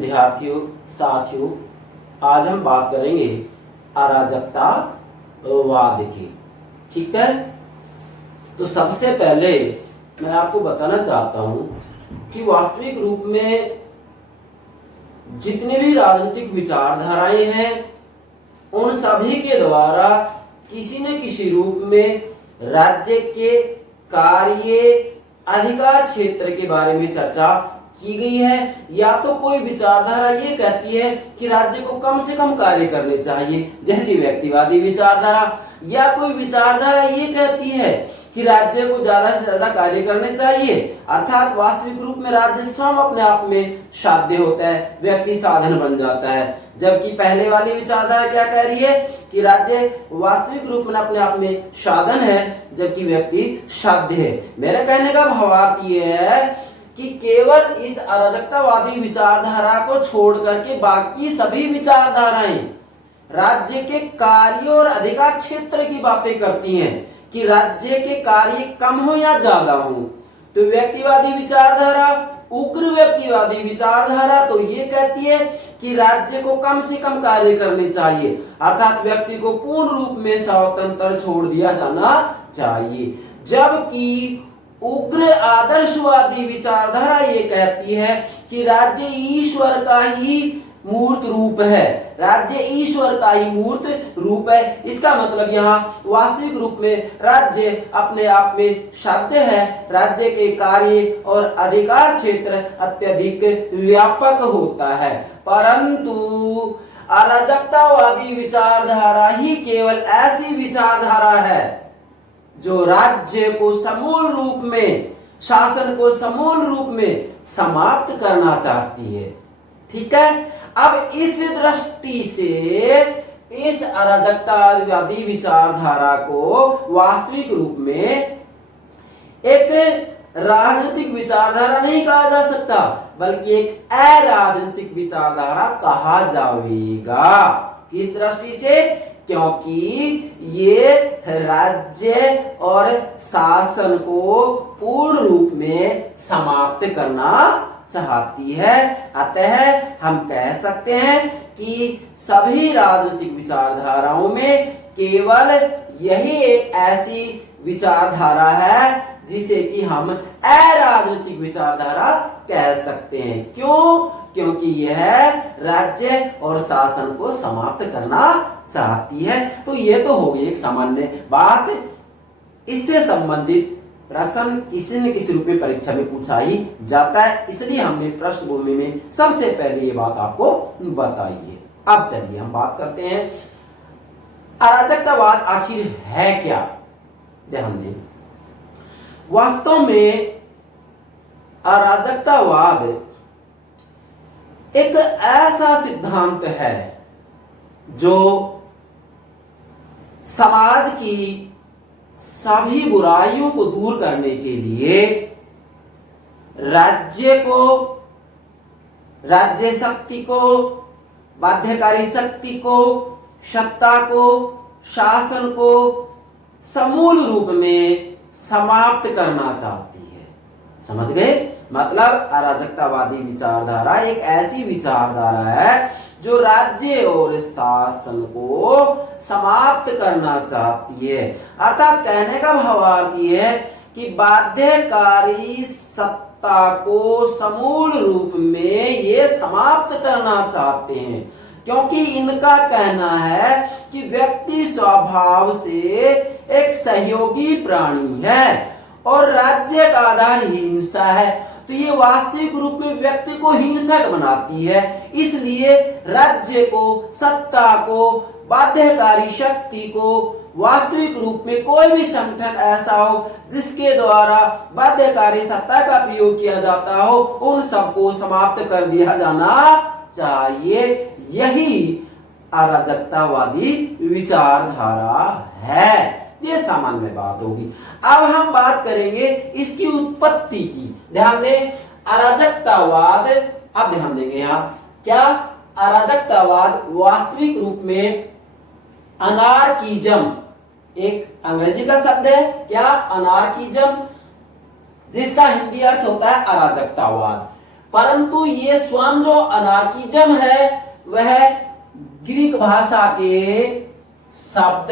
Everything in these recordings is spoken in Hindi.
विद्यार्थियों साथियों, आज हम बात करेंगे अराजकतावाद की। ठीक है, तो सबसे पहले मैं आपको बताना चाहता हूं कि वास्तविक रूप में जितने भी राजनीतिक विचारधाराएं हैं उन सभी के द्वारा किसी न किसी रूप में राज्य के कार्य अधिकार क्षेत्र के बारे में चर्चा की गई है। या तो कोई विचारधारा ये कहती है कि राज्य को कम से कम कार्य करने चाहिए, जैसी व्यक्तिवादी विचारधारा, या कोई विचारधारा ये कहती है कि राज्य को ज्यादा से ज्यादा कार्य करने चाहिए, अर्थात वास्तविक रूप में राज्य स्वयं अपने आप में साध्य होता है, व्यक्ति साधन बन जाता है। जबकि पहले वाली विचारधारा क्या कह रही है कि राज्य वास्तविक रूप में अपने आप में साधन है, जबकि व्यक्ति साध्य है। मेरे कहने का भावार्थ ये है कि केवल इस अराजकतावादी विचारधारा को छोड़ करके बाकी सभी विचारधाराएं राज्य के कार्य और अधिकार क्षेत्र की बातें करती हैं कि राज्य के कार्य कम हो या ज्यादा हो। तो व्यक्तिवादी विचारधारा, उग्र व्यक्तिवादी विचारधारा तो ये कहती है कि राज्य को कम से कम कार्य करने चाहिए, अर्थात व्यक्ति को पूर्ण रूप में स्वतंत्र छोड़ दिया जाना चाहिए। जबकि उग्र आदर्शवादी विचारधारा ये कहती है कि राज्य ईश्वर का ही मूर्त रूप है, राज्य ईश्वर का ही मूर्त रूप है। इसका मतलब यहाँ वास्तविक रूप में राज्य अपने आप में साध्य है, राज्य के कार्य और अधिकार क्षेत्र अत्यधिक व्यापक होता है। परंतु अराजकतावादी विचारधारा ही केवल ऐसी विचारधारा है जो राज्य को समूल रूप में, शासन को समूल रूप में समाप्त करना चाहती है। ठीक है, अब इस दृष्टि से इस अराजकतावादी विचारधारा को वास्तविक रूप में एक राजनीतिक विचारधारा नहीं कहा जा सकता, बल्कि एक अराजनीतिक विचारधारा कहा जाएगा। किस दृष्टि से? क्योंकि ये राज्य और शासन को पूर्ण रूप में समाप्त करना चाहती है। अतः हम कह सकते हैं कि सभी राजनीतिक विचारधाराओं में केवल यही एक ऐसी विचारधारा है जिसे कि हम अराजनीतिक विचारधारा कह सकते हैं। क्यों? क्योंकि यह राज्य और शासन को समाप्त करना चाहती है। तो यह तो हो गई एक सामान्य बात। इससे संबंधित प्रश्न किसी न किसी रूप में परीक्षा में पूछा ही जाता है, इसलिए हमने पृष्ठभूमि में सबसे पहले ये बात आपको बताई है। अब चलिए हम बात करते हैं अराजकतावाद आखिर है क्या। ध्यान दें, वास्तव में अराजकतावाद एक ऐसा सिद्धांत है जो समाज की सभी बुराइयों को दूर करने के लिए राज्य को, राज्य शक्ति को, बाध्यकारी शक्ति को, सत्ता को, शासन को समूल रूप में समाप्त करना चाहती है। समझ गए? मतलब अराजकतावादी विचारधारा एक ऐसी विचारधारा है जो राज्य और शासन को समाप्त करना चाहती है। अर्थात कहने का भावार्थ यह है कि बाध्यकारी सत्ता को समूल रूप में ये समाप्त करना चाहते हैं, क्योंकि इनका कहना है कि व्यक्ति स्वभाव से एक सहयोगी प्राणी है और राज्य का आधार हिंसा है। तो ये वास्तविक रूप में व्यक्ति को हिंसक बनाती है। इसलिए राज्य को, सत्ता को, बाध्यकारी शक्ति को, वास्तविक रूप में कोई भी संगठन ऐसा हो जिसके द्वारा बाध्यकारी सत्ता का प्रयोग किया जाता हो, उन सबको समाप्त कर दिया जाना चाहिए। यही अराजकतावादी विचारधारा है। ये सामान्य बात होगी। अब हम बात करेंगे इसकी उत्पत्ति की। ध्यान दें, अराजकतावाद, अब ध्यान देंगे यहां क्या, अराजकतावाद वास्तविक रूप में अनार्किज्म, एक अंग्रेजी का शब्द है क्या, अनार्किज्म, जिसका हिंदी अर्थ होता है अराजकतावाद। परंतु ये स्वयं जो अनार्किज्म है वह ग्रीक भाषा के शब्द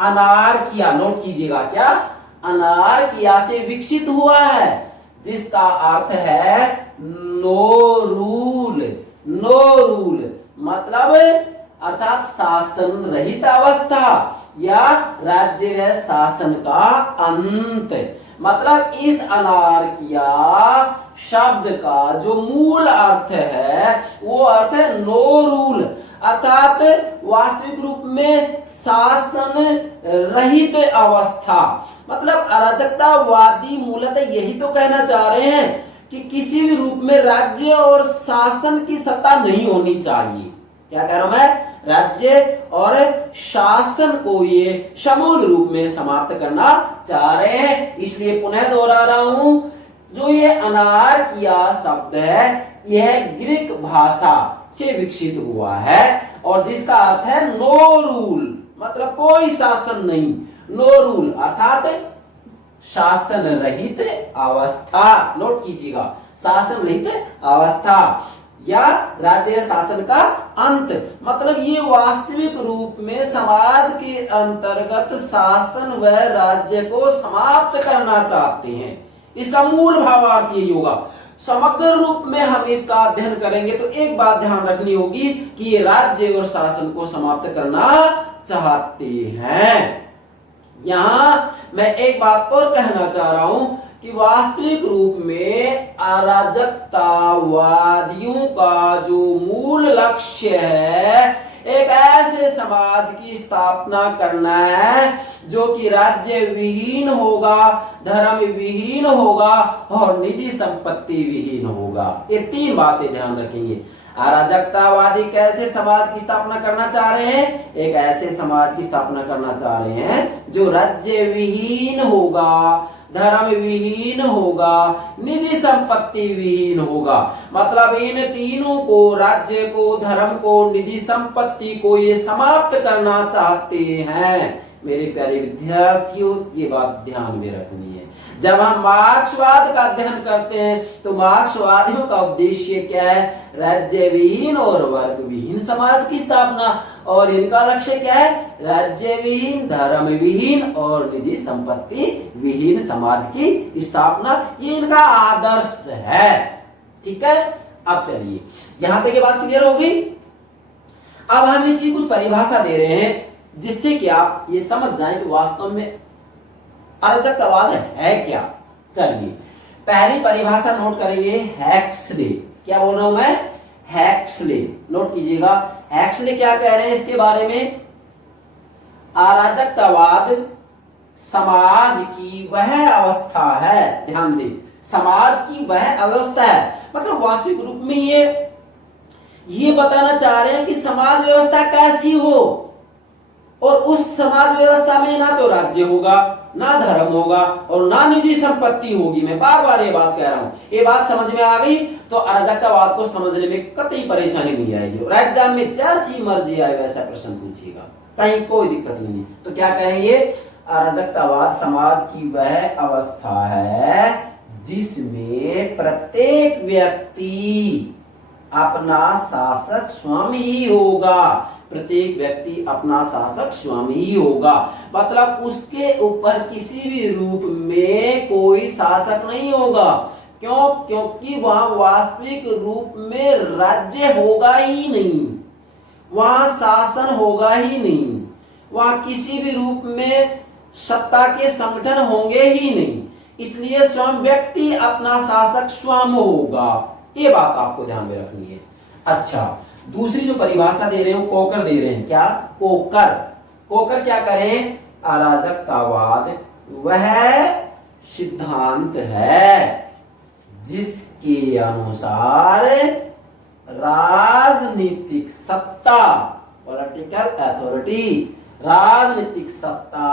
अनार्किया, नोट कीजिएगा क्या, अनार्किया से विकसित हुआ है, जिसका अर्थ है नो रूल। नो रूल मतलब अर्थात शासन रहित अवस्था या राज्य व शासन का अंत। मतलब इस अनार्किया शब्द का जो मूल अर्थ है वो अर्थ है नो रूल, अर्थात वास्तविक रूप में शासन रहित अवस्था। मतलब अराजकतावादी मूलतः यही तो कहना चाह रहे हैं कि किसी भी रूप में राज्य और शासन की सत्ता नहीं होनी चाहिए। क्या कह रहा हूं मैं, राज्य और शासन को ये समूल रूप में समाप्त करना चाह रहे हैं। इसलिए पुनः दोहरा रहा हूं, जो ये अनार्किया शब्द है यह ग्रीक भाषा से विकसित हुआ है और जिसका अर्थ है नो रूल, मतलब कोई शासन नहीं। नो रूल अर्थात शासन रहित अवस्था, नोट कीजिएगा, शासन रहित अवस्था या राज्य शासन का अंत। मतलब ये वास्तविक रूप में समाज के अंतर्गत शासन व राज्य को समाप्त करना चाहते हैं। इसका मूल भावार्थ यही होगा। समग्र रूप में हम इसका अध्ययन करेंगे तो एक बात ध्यान रखनी होगी कि ये राज्य और शासन को समाप्त करना चाहते हैं। यहां मैं एक बात और कहना चाह रहा हूं कि वास्तविक रूप में अराजकतावादियों का जो मूल लक्ष्य है एक ऐसे समाज की स्थापना करना है जो कि राज्य विहीन होगा, धर्म विहीन होगा और निजी संपत्ति विहीन होगा। ये तीन बातें ध्यान रखेंगे। अराजकतावादी कैसे समाज की स्थापना करना चाह रहे हैं, एक ऐसे समाज की स्थापना करना चाह रहे हैं जो राज्य विहीन होगा, धर्म विहीन होगा, निजी संपत्ति विहीन होगा। मतलब इन तीनों को, राज्य को, धर्म को, निजी संपत्ति को ये समाप्त करना चाहते हैं। मेरे प्यारे विद्यार्थियों ये बात ध्यान में रखनी है। जब हम मार्क्सवाद का अध्ययन करते हैं तो मार्क्सवादियों का उद्देश्य क्या है, राज्य विहीन और वर्ग विहीन समाज की स्थापना, और इनका लक्ष्य क्या है, राज्य विहीन, धर्म विहीन और निजी संपत्ति विहीन समाज की स्थापना। ये इनका आदर्श है। ठीक है, अब चलिए यहां तक ये बात क्लियर होगी। अब हम इसकी कुछ परिभाषा दे रहे हैं जिससे कि आप ये समझ जाएं कि वास्तव में अराजकतावाद है क्या। चलिए पहली परिभाषा नोट करेंगे, हैक्सले। क्या बोल रहा हूं मैं, हैक्सले, नोट कीजिएगा। हैक्सले क्या कह रहे हैं इसके बारे में, अराजकतावाद समाज की वह अवस्था है, ध्यान दें, समाज की वह अवस्था है। मतलब वास्तविक रूप में ये बताना चाह रहे हैं कि समाज व्यवस्था कैसी हो, और उस समाज व्यवस्था में ना तो राज्य होगा, ना धर्म होगा और ना निजी संपत्ति होगी। मैं बार बार ये बात कह रहा हूं। ये बात समझ में आ गई तो अराजकतावाद को समझने में कतई परेशानी नहीं आएगी, और एग्जाम में जैसी मर्जी आए वैसा प्रश्न पूछिएगा, कहीं कोई दिक्कत नहीं। तो क्या कहेंगे, अराजकतावाद समाज की वह अवस्था है जिसमें प्रत्येक व्यक्ति अपना शासक स्वयं ही होगा, प्रत्येक व्यक्ति अपना शासक स्वयं ही होगा। मतलब उसके ऊपर किसी भी रूप में कोई शासक नहीं होगा। क्यों, क्योंकि वहां वास्तविक रूप में राज्य होगा ही नहीं, वहां शासन होगा ही नहीं, वहां किसी भी रूप में सत्ता के संगठन होंगे ही नहीं। इसलिए स्वयं व्यक्ति अपना शासक स्वयं होगा। ये बात आपको ध्यान में रखनी है। अच्छा, दूसरी जो परिभाषा दे रहे हैं कोकर दे रहे हैं। क्या, कोकर। कोकर क्या करें, अराजकतावाद वह सिद्धांत है जिसके अनुसार राजनीतिक सत्ता, पॉलिटिकल अथॉरिटी, राजनीतिक सत्ता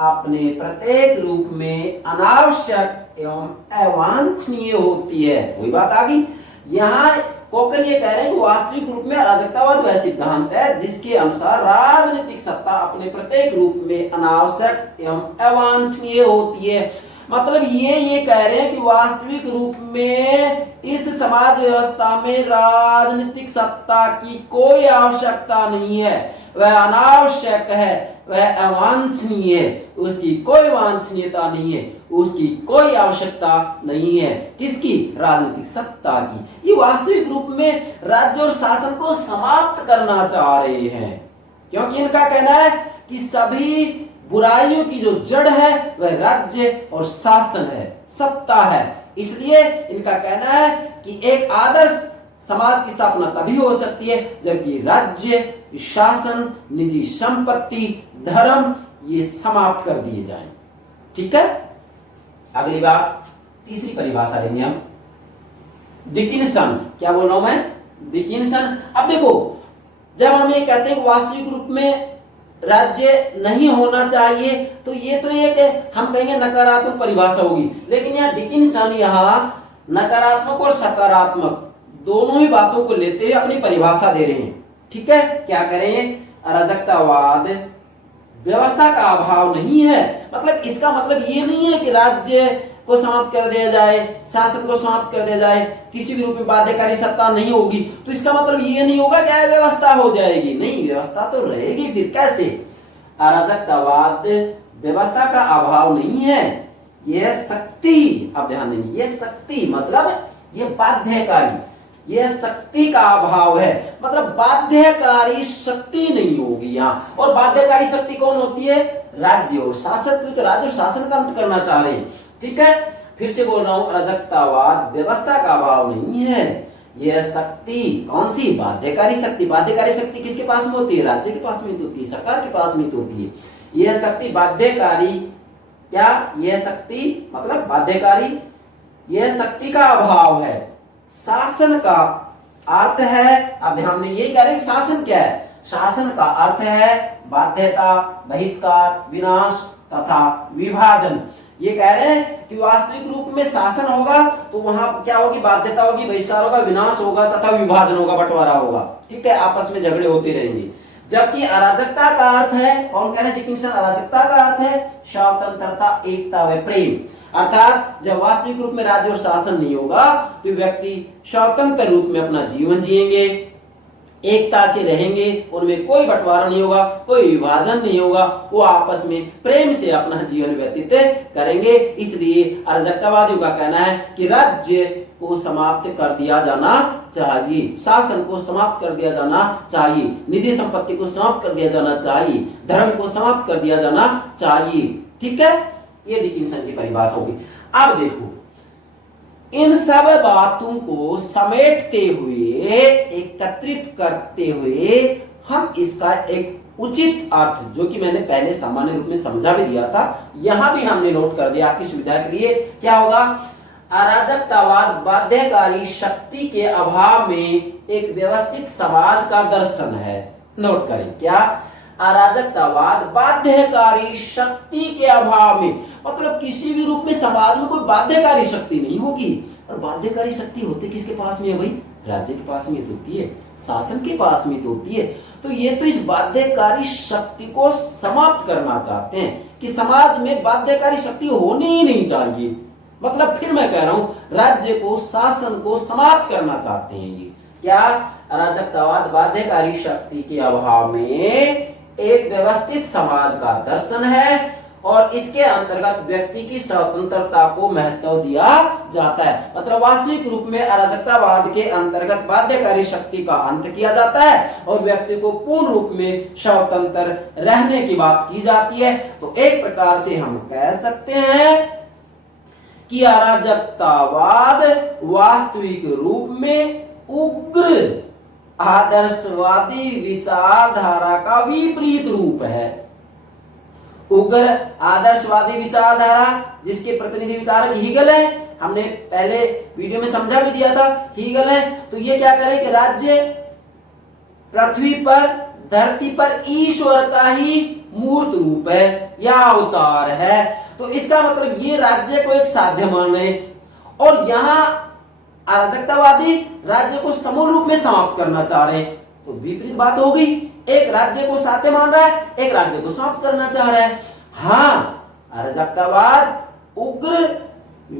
अपने प्रत्येक रूप में अनावश्यक एवं अवांछनीय होती है। वही बात आ गई। यहां कोकर ये कह रहे हैं कि वास्तविक रूप में अराजकतावाद वह सिद्धांत है जिसके अनुसार राजनीतिक सत्ता अपने प्रत्येक रूप में अनावश्यक एवं अवांछनीय होती है। मतलब ये कह रहे हैं कि वास्तविक रूप में इस समाज व्यवस्था में राजनीतिक सत्ता की कोई आवश्यकता नहीं है, वह अनावश्यक है, वह अवांछनीय है, उसकी कोई वांछनीयता नहीं है, उसकी कोई आवश्यकता नहीं है। किसकी? राजनीतिक सत्ता की। ये वास्तविक रूप में राज्य और शासन को समाप्त करना चाह रहे हैं, क्योंकि इनका कहना है कि सभी बुराइयों की जो जड़ है वह राज्य और शासन है, सत्ता है। इसलिए इनका कहना है कि एक आदर्श समाज की स्थापना तभी हो सकती है जबकि राज्य, शासन, निजी संपत्ति, धर्म ये समाप्त कर दिए जाएं। ठीक है। अगली बात, तीसरी परिभाषा लेंगे हम, डिकिंसन। क्या बोल रहा हूं मैं? डिकिंसन। अब देखो, जब हम ये कहते हैं कि वास्तविक रूप में राज्य नहीं होना चाहिए, तो ये तो एक हम कहेंगे नकारात्मक परिभाषा होगी, लेकिन यहाँ डिकिंसन यहाँ नकारात्मक और सकारात्मक दोनों ही बातों को लेते हुए अपनी परिभाषा दे रहे हैं। ठीक है। क्या करें? अराजकतावाद व्यवस्था का अभाव नहीं है, मतलब इसका मतलब ये नहीं है कि राज्य को समाप्त कर दिया जाए, शासन को समाप्त कर दिया जाए, किसी भी रूप में बाध्यकारी सत्ता नहीं होगी, तो इसका मतलब ये नहीं होगा कि व्यवस्था हो जाएगी। नहीं, व्यवस्था तो रहेगी। फिर कैसे? अराजकतावाद व्यवस्था का अभाव नहीं है, यह शक्ति, अब ध्यान देंगे, यह शक्ति मतलब यह बाध्यकारी, यह शक्ति का अभाव है, मतलब बाध्यकारी शक्ति नहीं होगी यहाँ। और बाध्यकारी शक्ति कौन होती है? राज्य और शासन, क्योंकि राज्य और शासन का अंत करना चाह रहे हैं। ठीक है। फिर से बोल रहा हूं, अराजकतावाद व्यवस्था का अभाव नहीं है, यह शक्ति कौन सी? बाध्यकारी शक्ति। बाध्यकारी शक्ति किसके पास में होती है? राज्य के पास में तो होती है, सरकार के पास में तो होती है। यह शक्ति बाध्यकारी, क्या यह शक्ति मतलब बाध्यकारी, यह शक्ति का अभाव है। शासन का अर्थ है, अब ध्यान दें, यही कह रहे हैं कि शासन क्या है? शासन का अर्थ है बाध्यता, बहिष्कार, विनाश तथा विभाजन। ये कह रहे हैं कि वास्तविक रूप में शासन होगा तो वहां क्या होगी? बाध्यता होगी, बहिष्कार होगा, विनाश होगा तथा विभाजन होगा, बंटवारा होगा। ठीक है। आपस में झगड़े होते रहेंगे। जबकि अराजकता का अर्थ है, कौन कह रहे हैं? डिकिंसन। अराजकता का अर्थ है स्वतंत्रता, एकता व प्रेम। अर्थात जब वास्तविक रूप में राज्य और शासन नहीं होगा तो व्यक्ति स्वतंत्र रूप में अपना जीवन जिएंगे, एकता से रहेंगे, उनमें कोई बंटवारा नहीं होगा, कोई विभाजन नहीं होगा, वो आपस में प्रेम से अपना जीवन व्यतीत करेंगे। इसलिए अराजकतावादियों का कहना है कि राज्य को समाप्त कर दिया जाना चाहिए, शासन को समाप्त कर दिया जाना चाहिए, निजी संपत्ति को समाप्त कर दिया जाना चाहिए, धर्म को समाप्त कर दिया जाना चाहिए। ठीक है। ये डिकिंसन की परिभाषा होगी। अब देखो, इन सब बातों को समेटते हुए, एकत्रित करते हुए हम इसका एक उचित अर्थ, जो कि मैंने पहले सामान्य रूप में समझा भी दिया था, यहां भी हमने नोट कर दिया आपकी सुविधा के लिए। क्या होगा? अराजकतावाद बाध्यकारी शक्ति के अभाव में एक व्यवस्थित समाज का दर्शन है। नोट करें, क्या? अराजकतावाद बाध्यकारी शक्ति के अभाव में, मतलब किसी भी रूप में समाज में कोई बाध्यकारी शक्ति नहीं होगी। और बाध्यकारी शक्ति होती किसके पास में है भाई? राज्य के पास में तो होती है, शासन के पास में तो होती है। तो ये तो इस बाध्यकारी शक्ति को समाप्त करना चाहते हैं कि समाज में बाध्यकारी शक्ति होनी ही नहीं चाहिए। मतलब फिर मैं कह रहा हूं, राज्य को, शासन को समाप्त करना चाहते हैं ये। क्या? अराजकतावाद बाध्यकारी शक्ति के अभाव में एक व्यवस्थित समाज का दर्शन है और इसके अंतर्गत व्यक्ति की स्वतंत्रता को महत्व दिया जाता है। मतलब वास्तविक रूप में अराजकतावाद के अंतर्गत बाध्यकारी शक्ति का अंत किया जाता है और व्यक्ति को पूर्ण रूप में स्वतंत्र रहने की बात की जाती है। तो एक प्रकार से हम कह सकते हैं कि अराजकतावाद वास्तविक रूप में उग्र आदर्शवादी विचारधारा का विपरीत रूप है। उग्र आदर्शवादी विचारधारा जिसके प्रतिनिधि विचारक हीगल है, हमने पहले वीडियो में समझा भी दिया था, हीगल है। तो ये क्या करे कि राज्य पृथ्वी पर, धरती पर ईश्वर का ही मूर्त रूप है या अवतार है। तो इसका मतलब ये राज्य को एक साध्य मान रहे, और यहां अराजकतावादी राज्य को समूल रूप में समाप्त करना चाह रहे हैं। तो विपरीत बात हो गई, एक राज्य को साध्य मान रहा है, एक राज्य को समाप्त करना चाह रहा है। हाँ, अराजकतावाद उग्र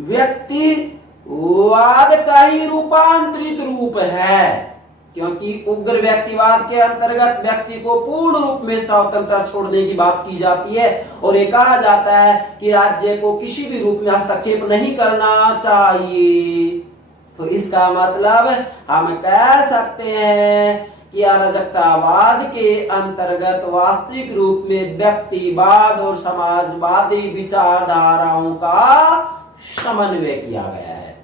व्यक्तिवाद का ही रूपांतरित रूप है, क्योंकि उग्र व्यक्तिवाद के अंतर्गत व्यक्ति को पूर्ण रूप में स्वतंत्रता छोड़ने की बात की जाती है और ये कहा जाता है कि राज्य को किसी भी रूप में हस्तक्षेप नहीं करना चाहिए। तो इसका मतलब हम कह सकते हैं कि अराजकतावाद के अंतर्गत वास्तविक रूप में व्यक्तिवाद और समाजवादी विचारधाराओं का समन्वय किया गया है।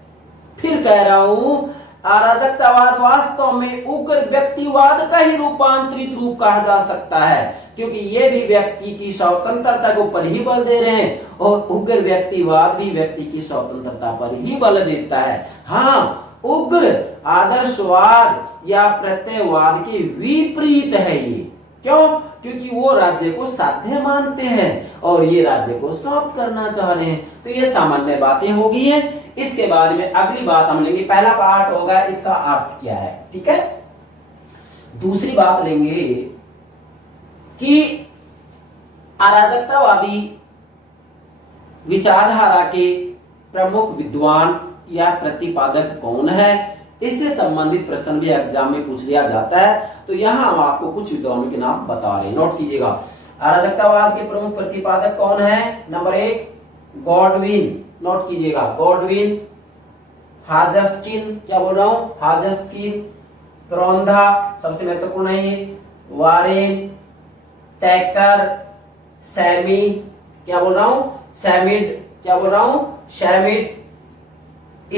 फिर कह रहा हूं, अराजकतावाद वास्तव में उग्र व्यक्तिवाद का ही रूपांतरित रूप कहा जा सकता है, क्योंकि ये भी व्यक्ति की स्वतंत्रता को पर ही बल दे रहे हैं और उग्र व्यक्तिवाद भी व्यक्ति की स्वतंत्रता पर ही बल देता है। हाँ, उग्र आदर्शवाद या प्रत्ययवाद के विपरीत है ये। क्यों? क्योंकि वो राज्य को साध्य मानते हैं और ये राज्य को समाप्त करना चाह रहे हैं। तो ये सामान्य बातें हो गई हैं। इसके बाद में अगली बात हम लेंगे, पहला पार्ट होगा इसका अर्थ क्या है, ठीक है। दूसरी बात लेंगे कि अराजकतावादी विचारधारा के प्रमुख विद्वान या प्रतिपादक कौन है। इससे संबंधित प्रश्न भी एग्जाम में पूछ लिया जाता है। तो यहां हम आपको कुछ विद्वानों के नाम बता रहे हैं, नोट कीजिएगा। अराजकतावाद के प्रमुख प्रतिपादक कौन है? नंबर 1 गॉडविन, नोट कीजिएगा, गॉडविन, हाजस्किन, क्या बोल रहा हूं, हाजस्किन, त्रोंधा, सबसे महत्वपूर्ण है ये, वारेन, टैकर, सैमी, क्या बोल रहा हूं, सैमिड, क्या बोल रहा हूं, सैमिड,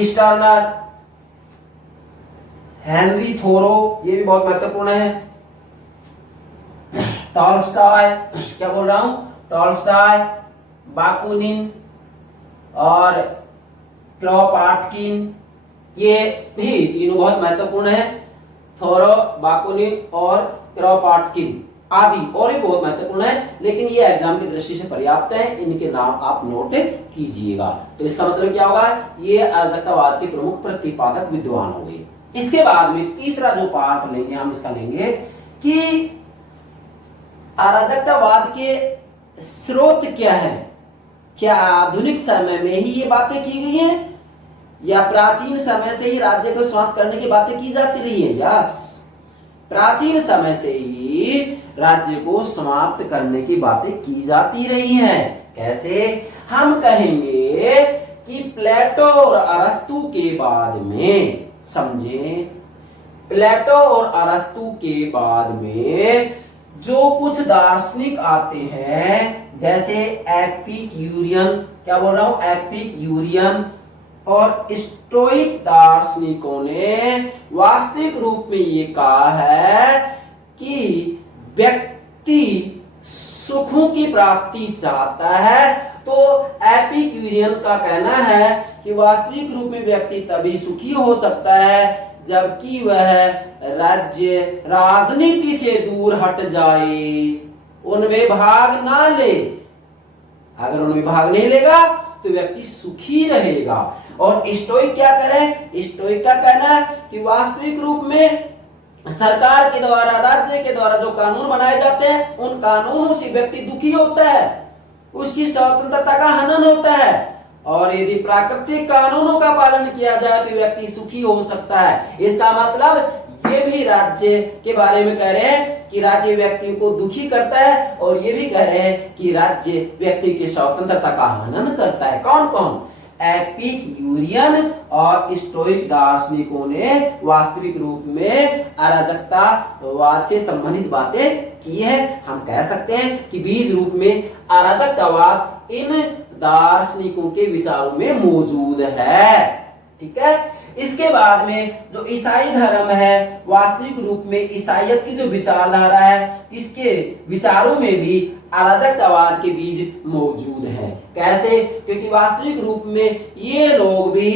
स्टर्नर, हेनरी थोरो, ये भी बहुत महत्वपूर्ण है, टॉलस्टॉय, क्या बोल रहा हूं, टॉलस्टॉय, बाकुनिन और क्रोपाटकिन, ये भी तीनों बहुत महत्वपूर्ण है। थोरो, बाकुनिन और क्रोपाटकिन आदि और भी बहुत महत्वपूर्ण है, लेकिन ये एग्जाम की दृष्टि से पर्याप्त है, इनके नाम आप नोट कीजिएगा। तो इसका मतलब क्या होगा, ये अराजकतावाद के प्रमुख प्रतिपादक विद्वान हो गए। इसके बाद में तीसरा जो पार्ट लेंगे हम, इसका लेंगे कि अराजकतावाद के स्रोत क्या है। क्या आधुनिक समय में ही ये बातें की गई हैं या प्राचीन समय से ही राज्य को समाप्त करने की बातें की जाती रही है? यस, प्राचीन समय से ही राज्य को समाप्त करने की बातें की जाती रही हैं। कैसे? हम कहेंगे कि प्लेटो और अरस्तु के बाद में, समझें, प्लेटो और अरस्तु के बाद में जो कुछ दार्शनिक आते हैं, जैसे एपिक्यूरियन, क्या बोल रहा हूं, एपिक्यूरियन और स्टोइक दार्शनिकों ने वास्तविक रूप में ये कहा है कि व्यक्ति सुखों की प्राप्ति चाहता है। तो एपिक्यूरियन का कहना है कि वास्तविक रूप में व्यक्ति तभी सुखी हो सकता है जबकि वह राज्य राजनीति से दूर हट जाए, उनमें भाग ना ले। अगर उनमें भाग नहीं लेगा तो व्यक्ति सुखी रहेगा। और स्टोइक क्या करे? स्टोइक का कहना है कि वास्तविक रूप में सरकार के द्वारा, राज्य के द्वारा जो कानून बनाए जाते हैं, उन कानूनों से व्यक्ति दुखी होता है, उसकी स्वतंत्रता का हनन होता है। और यदि प्राकृतिक कानूनों का पालन किया जाए तो व्यक्ति सुखी हो सकता है। इसका मतलब ये भी राज्य के बारे में कह रहे हैं कि राज्य व्यक्ति को दुखी करता है, और ये भी कह रहे हैं कि राज्य व्यक्ति की स्वतंत्रता का हनन करता है। कौन कौन? एपिक्यूरियन और स्टोइक दार्शनिकों ने वास्तविक रूप में अराजकतावाद से संबंधित बातें की है। हम कह सकते हैं कि बीज रूप में अराजकतावाद इन दार्शनिकों के विचारों में मौजूद है, ठीक है। इसके बाद में जो ईसाई धर्म है, वास्तविक रूप में ईसाईयत की जो विचारधारा है, इसके विचारों में भी अराजकतावाद के बीज मौजूद हैं। कैसे? क्योंकि वास्तविक रूप में ये लोग भी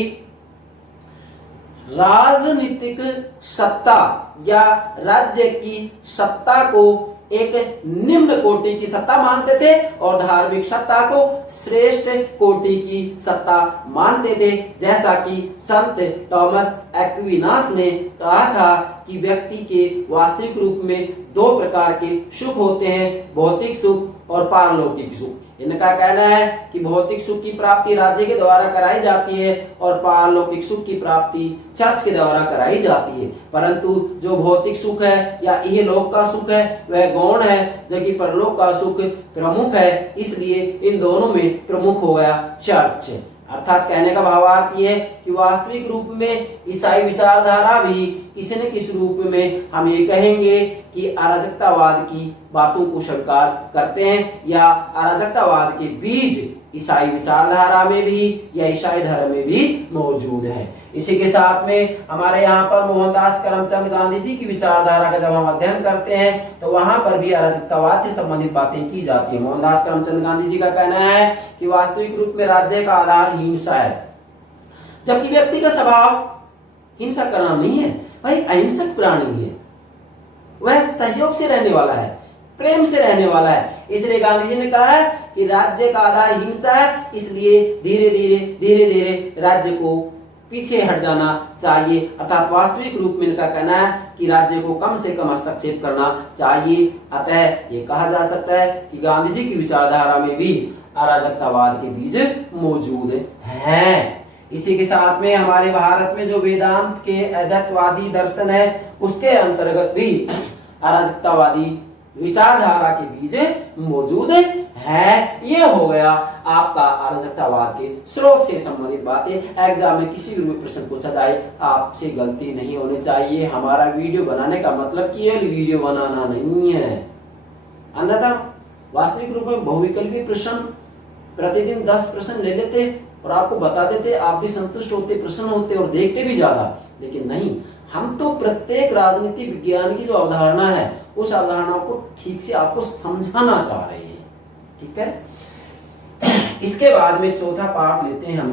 राजनीतिक सत्ता या राज्य की सत्ता को एक निम्न कोटि की सत्ता मानते थे और धार्मिक सत्ता को श्रेष्ठ कोटि की सत्ता मानते थे। जैसा कि संत थॉमस एक्विनास ने कहा था कि व्यक्ति के वास्तविक रूप में दो प्रकार के सुख होते हैं, भौतिक सुख और पारलौकिक सुख। इनका कहना है कि भौतिक सुख की प्राप्ति राज्य के द्वारा कराई जाती है और पारलौकिक सुख की प्राप्ति चर्च के द्वारा कराई जाती है, परंतु जो भौतिक सुख है या इहलोक का सुख है वह गौण है, जबकि परलोक का सुख प्रमुख है, इसलिए इन दोनों में प्रमुख हो गया चर्च। अर्थात कहने का भावार्थ ये है कि वास्तविक रूप में ईसाई विचारधारा भी किसी न किसी रूप में हम ये कहेंगे कि अराजकतावाद की बातों को स्वीकार करते हैं, या अराजकतावाद के बीज ईसाई विचारधारा में भी या ईसाई धर्म में भी मौजूद है। इसी के साथ में हमारे यहाँ पर मोहनदास करमचंद गांधी जी की विचारधारा का जब हम अध्ययन करते हैं तो वहां पर भी अराजकतावाद से संबंधित बातें की जाती है। मोहनदास करमचंद गांधी जी का कहना है कि वास्तविक रूप में राज्य का आधार हिंसा है, जबकि व्यक्ति का स्वभाव हिंसा करना नहीं है, भाई अहिंसक प्राणी है, वह सहयोग से रहने वाला है, प्रेम से रहने वाला है। इसलिए गांधी जी ने कहा है कि राज्य का आधार हिंसा है, इसलिए धीरे धीरे राज्य को पीछे हट जाना चाहिए। अर्थात वास्तविक रूप में इनका कहना है कि राज्य को कम से कम हस्तक्षेप करना चाहिए। अतः ये कहा जा सकता है कि गांधी जी की विचारधारा में भी अराजकतावाद के बीज मौजूद हैं। इसी के साथ में हमारे भारत में जो वेदांत के अद्वैतवादी दर्शन है उसके अंतर्गत भी अराजकतावादी विचारधारा के बीज मौजूद है। ये हो गया आपका अराजकतावाद के स्रोत से संबंधित बातें। एग्जाम में किसी भी प्रश्न पूछा जाए आपसे गलती नहीं होनी चाहिए। हमारा वीडियो बनाने का मतलब केवल वीडियो बनाना नहीं है, अन्यथा वास्तविक रूप में बहुविकल्पी प्रश्न प्रतिदिन 10 प्रश्न ले लेते और आपको बता देते, आप भी संतुष्ट होते, प्रसन्न होते और देखते भी ज्यादा। लेकिन नहीं, हम तो प्रत्येक राजनीति विज्ञान की जो अवधारणा है उस अवधारणा को ठीक से आपको समझाना चाह रहे हैं। ठीक है, इसके बाद में चौथा पार्ट लेते हैं हम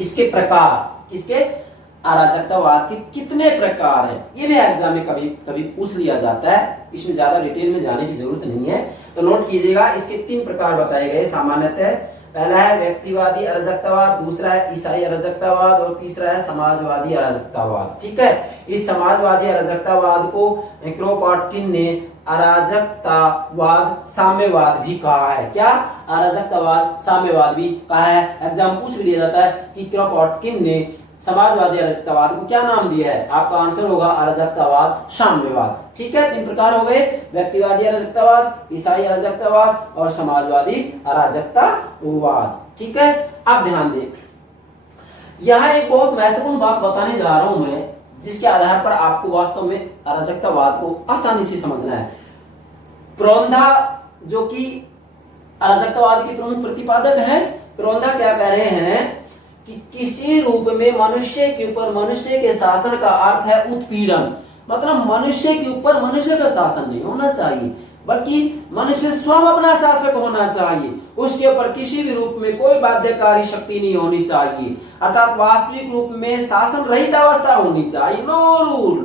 इसके प्रकार, इसके अराजकतावाद के कितने प्रकार है। ये भी एग्जाम में कभी कभी पूछ लिया जाता है, इसमें ज्यादा डिटेल में जाने की जरूरत नहीं है, तो नोट कीजिएगा। इसके 3 प्रकार बताए गए सामान्यतः। पहला है व्यक्तिवादी अराजकतावाद, दूसरा है ईसाई अराजकतावाद और तीसरा है समाजवादी अराजकतावाद। ठीक है, इस समाजवादी अराजकतावाद को क्रोपोटकिन ने अराजकतावाद साम्यवाद भी कहा है। क्या? अराजकतावाद साम्यवाद भी कहा है। एग्जाम पूछ लिया जाता है कि क्रोपोटकिन ने समाजवादी अराजकतावाद को क्या नाम दिया है, आपका आंसर होगा अराजकतावाद साम्यवाद। ठीक है, 3 प्रकार हो गए, व्यक्तिवादी अराजकतावाद, ईसाई अराजकतावाद और समाजवादी अराजकतावाद। ठीक है, आप ध्यान दें, यहाँ एक बहुत महत्वपूर्ण बात बताने जा रहा हूं मैं, जिसके आधार पर आपको वास्तव में अराजकतावाद को आसानी से समझना है। प्रोंधा जो कि अराजकतावाद के प्रमुख प्रतिपादक हैं, प्रोंधा क्या कह रहे हैं कि किसी रूप में मनुष्य के ऊपर मनुष्य के शासन का अर्थ है उत्पीड़न। मतलब मनुष्य के ऊपर मनुष्य का शासन नहीं होना चाहिए, बल्कि मनुष्य स्वयं अपना शासक होना चाहिए। उसके ऊपर किसी भी रूप में कोई बाध्यकारी शक्ति नहीं होनी चाहिए। अर्थात वास्तविक रूप में शासन रहित अवस्था होनी चाहिए, नो रूल,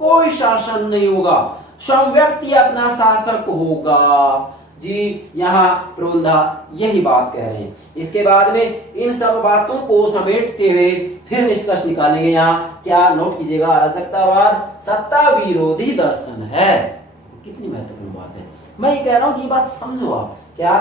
कोई शासन नहीं होगा, स्वयं व्यक्ति अपना शासक होगा। जी, यहाँ प्रोंधा यही बात कह रहे हैं। इसके बाद में इन सब बातों को समेटते हुए फिर निष्कर्ष निकालेंगे। यहाँ क्या नोट कीजिएगा, अराजकतावाद सत्ता विरोधी दर्शन है। कितनी महत्वपूर्ण बात है, मैं ये कह रहा हूं कि ये बात समझो आप। क्या?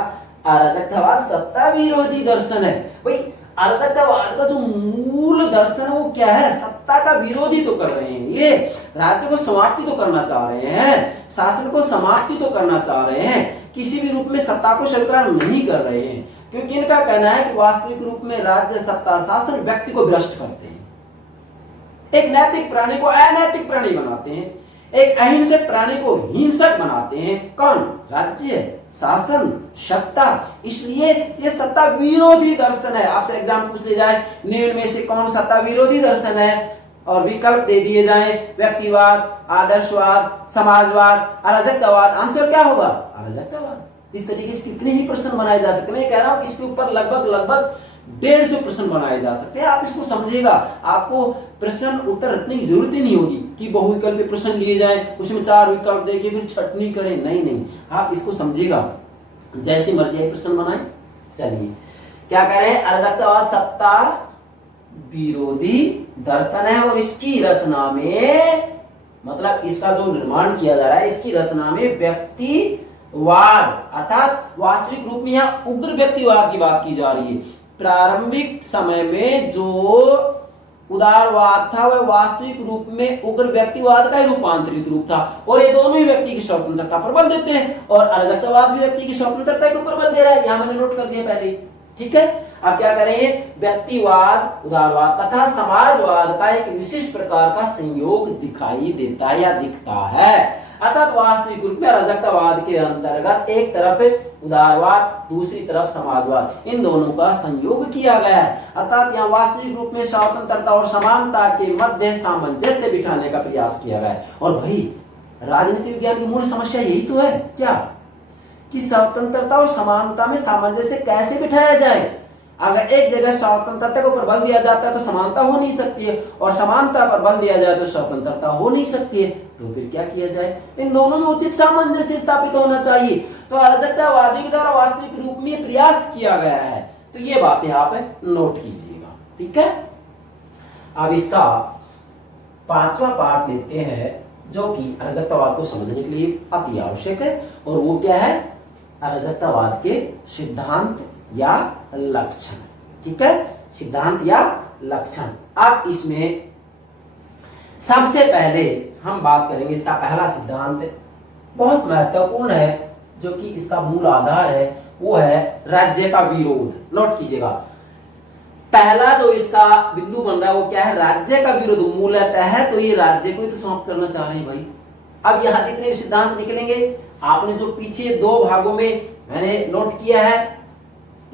अराजकतावाद सत्ता विरोधी दर्शन है। भाई अराजकतावाद का जो मूल दर्शन है वो क्या है? सत्ता का विरोधी तो कर रहे हैं, ये राज्य को समाप्ति तो करना चाह रहे हैं, शासन को समाप्ति तो करना चाह रहे हैं, किसी भी रूप में सत्ता को स्वीकार नहीं कर रहे हैं। क्योंकि इनका कहना है कि वास्तविक रूप में राज्य सत्ता शासन व्यक्ति को भ्रष्ट करते हैं, एक नैतिक प्राणी को अनैतिक प्राणी बनाते हैं, एक अहिंसक प्राणी को हिंसक बनाते हैं। कौन? राज्य, शासन, सत्ता। इसलिए ये सत्ता विरोधी दर्शन है। आपसे एग्जाम पूछ ले जाए निम्न में से कौन सत्ता विरोधी दर्शन है और विकल्प दे दिए जाएं, व्यक्तिवाद, आदर्शवाद, समाजवाद, अराजकतावाद, आंसर क्या होगा? अराजकतावाद। इस तरीके से कितने ही प्रश्न बनाए जा सकते हैं। मैं कह रहा हूं कि इसके ऊपर लगभग 150 प्रश्न बनाए जा सकते हैं। आप इसको समझिएगा, आपको प्रश्न उत्तर रटने की जरूरत ही नहीं होगी कि बहुविकल्पी प्रश्न लिए जाएं, उसमें 4 विकल्प देके फिर छटनी करें। नहीं, आप इसको समझिएगा, जैसी मर्जी प्रश्न बनाए। चलिए, क्या कह रहे हैं? अराजकतावाद सत्ता विरोधी दर्शन है और इसकी रचना में, मतलब इसका जो निर्माण किया जा रहा है, इसकी रचना में व्यक्ति वाद अर्थात वास्तविक रूप में यहाँ उग्र व्यक्तिवाद की बात की जा रही है। प्रारंभिक समय में जो उदारवाद था वह वास्तविक रूप में उग्र व्यक्तिवाद का ही रूपांतरित रूप था, और ये दोनों ही व्यक्ति की स्वतंत्रता पर बल देते हैं, और अराजकतावाद भी व्यक्ति की स्वतंत्रता के ऊपर बल दे रहा है। यहां मैंने नोट कर दिया पहले ही, ठीक है। अब क्या करें, व्यक्तिवाद, उदारवाद तथा समाजवाद का एक विशिष्ट प्रकार का संयोग दिखाई देता है या दिखता है। अर्थात वास्तविक रूप में अराजकतावाद के अंतर्गत एक तरफ उदारवाद, दूसरी तरफ समाजवाद, इन दोनों का संयोग किया गया है। अर्थात यहाँ वास्तविक रूप में स्वतंत्रता और समानता के मध्य सामंजस्य बिठाने का प्रयास किया गया है। और भाई राजनीति विज्ञान की मूल समस्या यही तो है क्या, कि स्वतंत्रता और समानता में सामंजस्य कैसे बिठाया जाए। अगर एक जगह स्वतंत्रता को बल दिया जाता है तो समानता हो नहीं सकती है, और समानता पर बल दिया जाए तो स्वतंत्रता हो नहीं सकती है। तो फिर क्या किया जाए, इन दोनों में उचित सामंजस्य स्थापित होना चाहिए। तो अराजकतावादियों के द्वारा वास्तविक रूप में प्रयास किया गया है। तो ये बातें आप नोट कीजिएगा, ठीक है। अब इसका 5वां पार्ट लेते हैं, जो कि अराजकतावाद को समझने के लिए अति आवश्यक है, और वो क्या है, अराजकतावाद के सिद्धांत या लक्षण, ठीक है, सिद्धांत या लक्षण। अब इसमें सबसे पहले हम बात करेंगे, इसका पहला सिद्धांत बहुत महत्वपूर्ण है, जो कि इसका मूल आधार है, वो है राज्य का विरोध। नोट कीजिएगा, पहला जो इसका बिंदु बन रहा है वो क्या है, राज्य का विरोध। मूलतः है तो ये राज्य को ही तो समाप्त करना चाह रहे हैं भाई। अब यहाँ जितने भी सिद्धांत निकलेंगे, आपने जो पीछे 2 भागों में मैंने नोट किया है,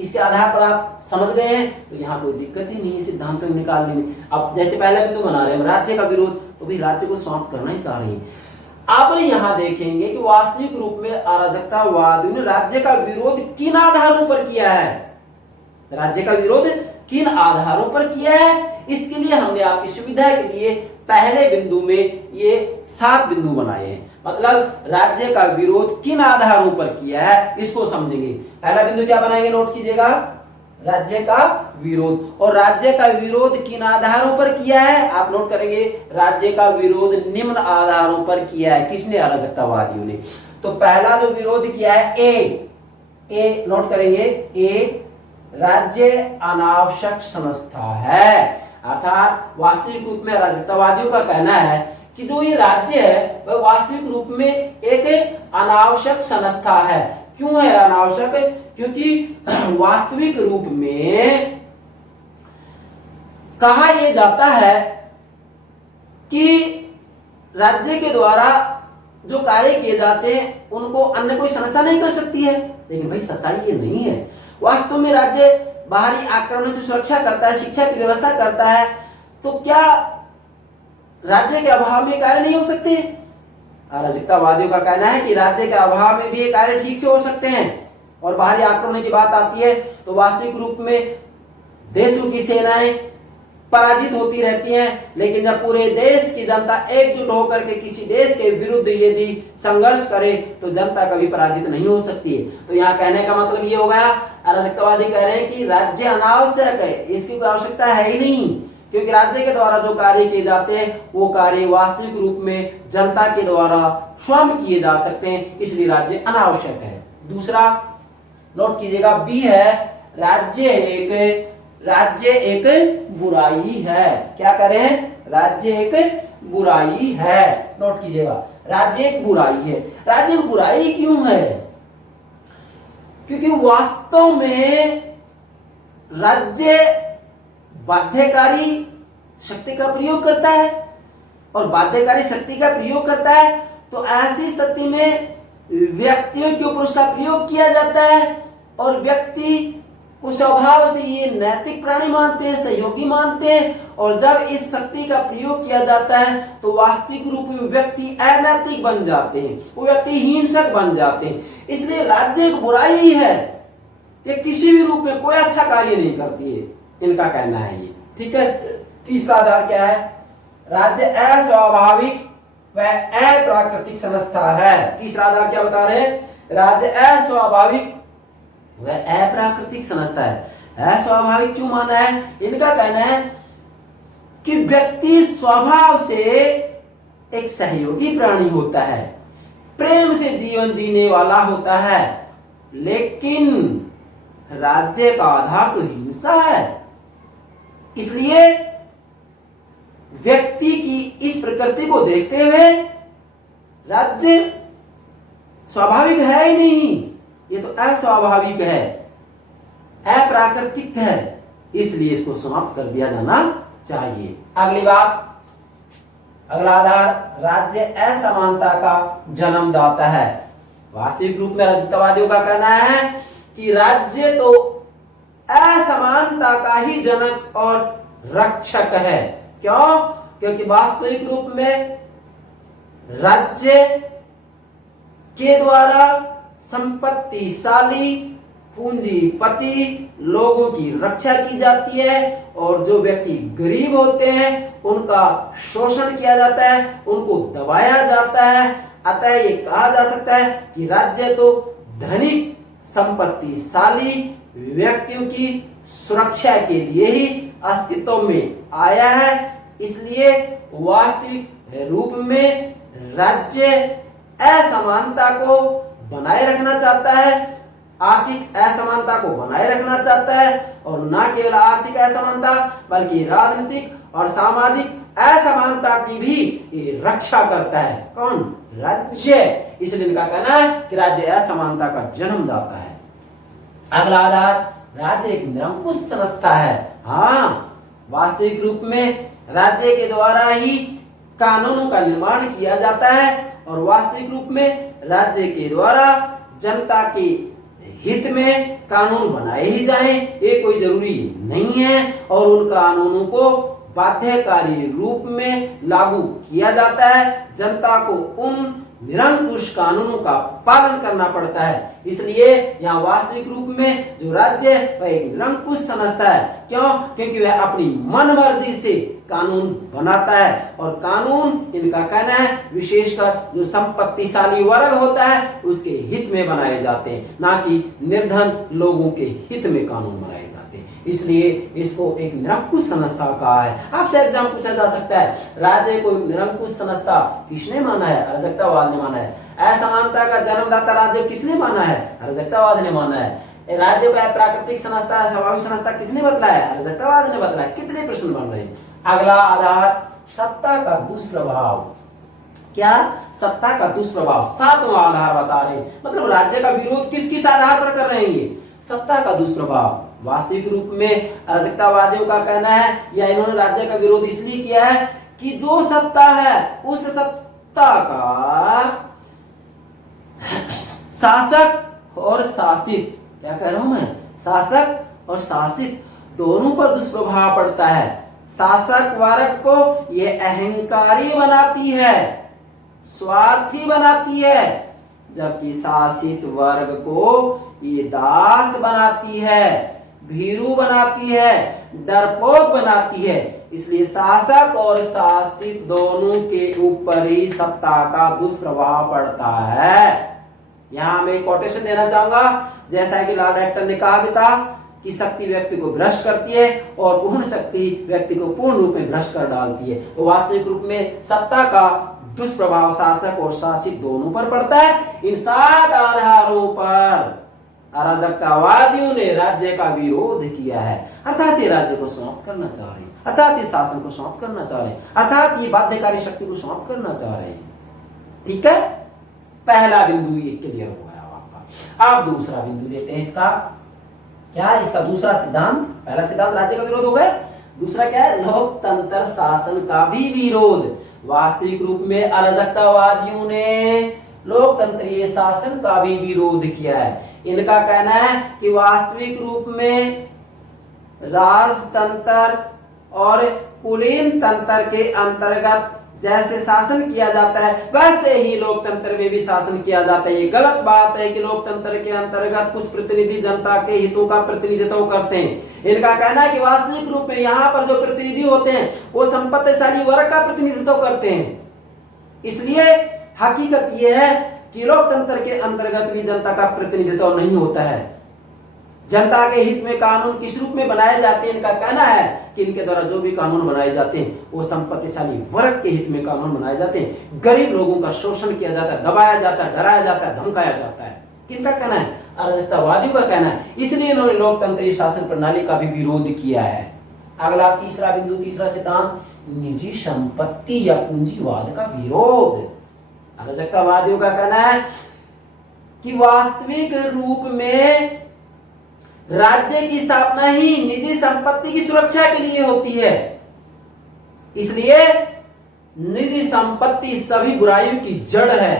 इसके आधार पर आप समझ गए हैं, तो यहाँ कोई दिक्कत ही नहीं है सिद्धांत निकालने में। अब जैसे पहला बिंदु बना रहे हैं राज्य का विरोध, तो भाई राज्य को समाप्त करना ही चाह रहे हैं। अब यहाँ देखेंगे कि वास्तविक रूप में अराजकतावादियों ने राज्य का विरोध किन आधारों पर किया है, राज्य का विरोध किन आधारों पर किया है। इसके लिए हमने आपकी सुविधा के लिए पहले बिंदु में ये 7 बिंदु बनाए हैं। मतलब राज्य का विरोध किन आधारों पर किया है, इसको समझेंगे। पहला बिंदु क्या बनाएंगे, नोट कीजिएगा, राज्य का विरोध। और राज्य का विरोध किन आधारों पर किया है, आप नोट करेंगे, राज्य का विरोध निम्न आधारों पर किया है। किसने, अराजकतावादियों ने। तो पहला जो विरोध किया है, ए नोट करेंगे, ए राज्य अनावश्यक संस्था है। अर्थात वास्तविक रूप में अराजकतावादियों का कहना है कि जो ये राज्य है वह वास्तविक रूप में एक अनावश्यक संस्था है। क्यों है अनावश्यक, क्योंकि वास्तविक रूप में कहा यह जाता है कि राज्य के द्वारा जो कार्य किए जाते हैं उनको अन्य कोई संस्था नहीं कर सकती है। लेकिन भाई सच्चाई ये नहीं है। वास्तव में राज्य बाहरी आक्रमण से सुरक्षा करता है, शिक्षा की व्यवस्था करता है, तो क्या राज्य के अभाव में कार्य नहीं हो सकते। अराजकतावादियों का कहना है कि राज्य के अभाव में भी ये कार्य ठीक से हो सकते हैं। और बाहरी आक्रमण की बात आती है तो वास्तविक रूप में देशों की सेनाएं पराजित होती रहती हैं, लेकिन जब पूरे देश की जनता एकजुट होकर के किसी देश के विरुद्ध यदि संघर्ष करे तो जनता कभी पराजित नहीं हो सकती है। तो यहाँ कहने का मतलब ये हो गया, अराजकतावादी कह रहे हैं कि राज्य अनावश्यक है, इसकी कोई आवश्यकता है ही नहीं, क्योंकि राज्य के द्वारा जो कार्य किए जाते हैं वो कार्य वास्तविक रूप में जनता के द्वारा स्वयं किए जा सकते हैं, इसलिए राज्य अनावश्यक है। दूसरा नोट कीजिएगा, बी है राज्य एक बुराई है। क्या करें, राज्य एक बुराई है। नोट कीजिएगा, राज्य एक बुराई है। राज्य एक बुराई क्यों है, क्योंकि वास्तव में राज्य बाध्यकारी शक्ति का प्रयोग करता है, और बाध्यकारी शक्ति का प्रयोग करता है तो ऐसी स्थिति में व्यक्तियों के ऊपर उसका प्रयोग किया जाता है, और व्यक्ति को स्वभाव से ये नैतिक प्राणी मानते हैं, सहयोगी मानते हैं, और जब इस शक्ति का प्रयोग किया जाता है तो वास्तविक रूप में व्यक्ति अनैतिक बन जाते हैं, वो व्यक्ति हिंसक बन जाते हैं। इसलिए राज्य एक बुराई ही है, ये किसी भी रूप में कोई अच्छा कार्य नहीं करती है, इनका कहना है ये, ठीक है। तीसरा आधार क्या है, राज्य अस्वाभाविक व अप्राकृतिक संस्था है। तीसरा आधार क्या बता रहे हैं, राज्य अस्वाभाविक वह अप्राकृतिक संस्था है। अस्वाभाविक क्यों माना है, इनका कहना है कि व्यक्ति स्वभाव से एक सहयोगी प्राणी होता है, प्रेम से जीवन जीने वाला होता है, लेकिन राज्य का आधार तो हिंसा है। इसलिए व्यक्ति की इस प्रकृति को देखते हुए राज्य स्वाभाविक है ही नहीं, ये तो अस्वाभाविक है, अप्राकृतिक है, इसलिए इसको समाप्त कर दिया जाना चाहिए। अगली बात, अगला आधार, राज्य असमानता का जन्मदाता है। वास्तविक रूप में राजनीतिवादियों का कहना है कि राज्य तो असमानता का ही जनक और रक्षक है। क्यों? क्योंकि वास्तविक रूप में राज्य के द्वारा संपत्तिशाली पूंजीपति लोगों की रक्षा की जाती है और जो व्यक्ति गरीब होते हैं उनका शोषण किया जाता है, उनको दबाया जाता है। अतः ये कहा जा सकता है कि राज्य तो धनिक संपत्तिशाली व्यक्तियों की सुरक्षा के लिए ही अस्तित्व में आया है। इसलिए वास्तविक रूप में राज्य असमानता को बनाए रखना चाहता है, आर्थिक असमानता को बनाए रखना चाहता है, और न केवल आर्थिक असमानता बल्कि राजनीतिक और सामाजिक असमानता की भी ये रक्षा करता है। कौन? राज्य। इसलिए इनका कहना है कि राज्य असमानता का जन्मदाता है। अगला आधार, राज्य एक निरंकुश संस्था है। हाँ, वास्तविक रूप में राज्य के द्वारा ही कानूनों का निर्माण किया जाता है और वास्तविक रूप में राज्य के द्वारा जनता के हित में कानून बनाए ही जाएं, ये कोई जरूरी नहीं है, और उन कानूनों को बाध्यकारी रूप में लागू किया जाता है। जनता को उन निरंकुश कानूनों का पालन करना पड़ता है। इसलिए यहाँ वास्तविक रूप में जो राज्य है वह एक निरंकुश संस्था है। क्यों? क्योंकि वह अपनी मन मर्जी से कानून बनाता है, और कानून इनका कहना है विशेषकर जो संपत्तिशाली वर्ग होता है उसके हित में बनाए जाते हैं, ना कि निर्धन लोगों के हित में कानून बनाए जाते हैं। इसलिए इसको एक निरंकुश संस्था कहा है। आपसे एग्जाम पूछा जा सकता है, राज्य को निरंकुश संस्था किसने माना है? अराजकतावाद ने माना है। असमानता का जन्मदाता राज्य किसने माना है? अराजकतावाद ने माना है। राज्य का प्राकृतिक संस्था है, स्वाभाविक संस्था किसने बतलाया? अराजकतावाद ने बतलाया। कितने प्रश्न बन रहे हैं? अगला आधार, सत्ता का दुष्प्रभाव। क्या? सत्ता का दुष्प्रभाव। सातवां आधार बता रहे हैं, मतलब राज्य का विरोध किस किस आधार पर कर रहे हैं ये? सत्ता का दुष्प्रभाव। वास्तविक रूप में अराजकतावादियों का कहना है, या इन्होंने राज्य का विरोध इसलिए किया है कि जो सत्ता है उस सत्ता का शासक और शासित, क्या कह रहा हूं मैं, शासक और शासित दोनों पर दुष्प्रभाव पड़ता है। शासक वर्ग को यह अहंकारी बनाती है, स्वार्थी बनाती है, जबकि शासित वर्ग को ये दास बनाती है, भीरू बनाती है, डरपोक बनाती है। इसलिए शासक और शासित दोनों के ऊपर ही सत्ता का दुष्प्रभाव पड़ता है। यहां मैं कोटेशन देना चाहूंगा, जैसा कि लॉर्ड एक्टन ने कहा भी था कि शक्ति व्यक्ति को भ्रष्ट करती है और पूर्ण शक्ति व्यक्ति को पूर्ण रूप में भ्रष्ट कर डालती है। तो वास्तविक रूप में सत्ता का दुष्प्रभाव शासक और शासित दोनों पर पड़ता है। इन 7 आधारों पर अराजकतावादियों ने राज्य का विरोध किया है, अर्थात ये राज्य को समाप्त करना चाह रहे हैं, अर्थात ये शासन को समाप्त करना चाह रहे हैं, अर्थात ये बाध्यकारी शक्ति को समाप्त करना चाह रहे हैं। ठीक है, पहला बिंदु ये क्लियर हो गया आपका। अब दूसरा बिंदु लेते हैं इसका। क्या है इसका दूसरा सिद्धांत? पहला सिद्धांत राज्य का विरोध हो गया, दूसरा क्या है? लोकतंत्र शासन का भी विरोध। वास्तविक रूप में अराजकतावादियों ने लोकतंत्रीय शासन का भी विरोध किया है। इनका कहना है कि वास्तविक रूप में राजतंत्र और कुलीन तंत्र के अंतर्गत जैसे शासन किया जाता है वैसे ही लोकतंत्र में भी शासन किया जाता है। ये गलत बात है कि लोकतंत्र के अंतर्गत कुछ प्रतिनिधि जनता के हितों का प्रतिनिधित्व करते हैं। इनका कहना है कि वास्तविक रूप में यहाँ पर जो प्रतिनिधि होते हैं वो संपत्तिशाली वर्ग का प्रतिनिधित्व करते हैं। इसलिए हकीकत यह है कि लोकतंत्र के अंतर्गत भी जनता का प्रतिनिधित्व नहीं होता है। जनता के हित में कानून किस रूप में बनाए जाते हैं? इनका कहना है कि इनके द्वारा जो भी कानून बनाए जाते हैं वो संपत्तिशाली वर्ग के हित में कानून बनाए जाते हैं। गरीब लोगों का शोषण किया जाता है, दबाया जाता है, डराया जाता है, धमकाया जाता है। किनका कहना है? अराजकतावादियों का कहना है। इसलिए इन्होंने लोकतंत्रीय शासन प्रणाली का भी विरोध किया है। अगला तीसरा बिंदु, तीसरा सिद्धांत, निजी संपत्ति या पूंजीवाद का विरोध। अराजकतावादियों का कहना है कि वास्तविक रूप में राज्य की स्थापना ही निजी संपत्ति की सुरक्षा के लिए होती है। इसलिए निजी संपत्ति सभी बुराइयों की जड़ है।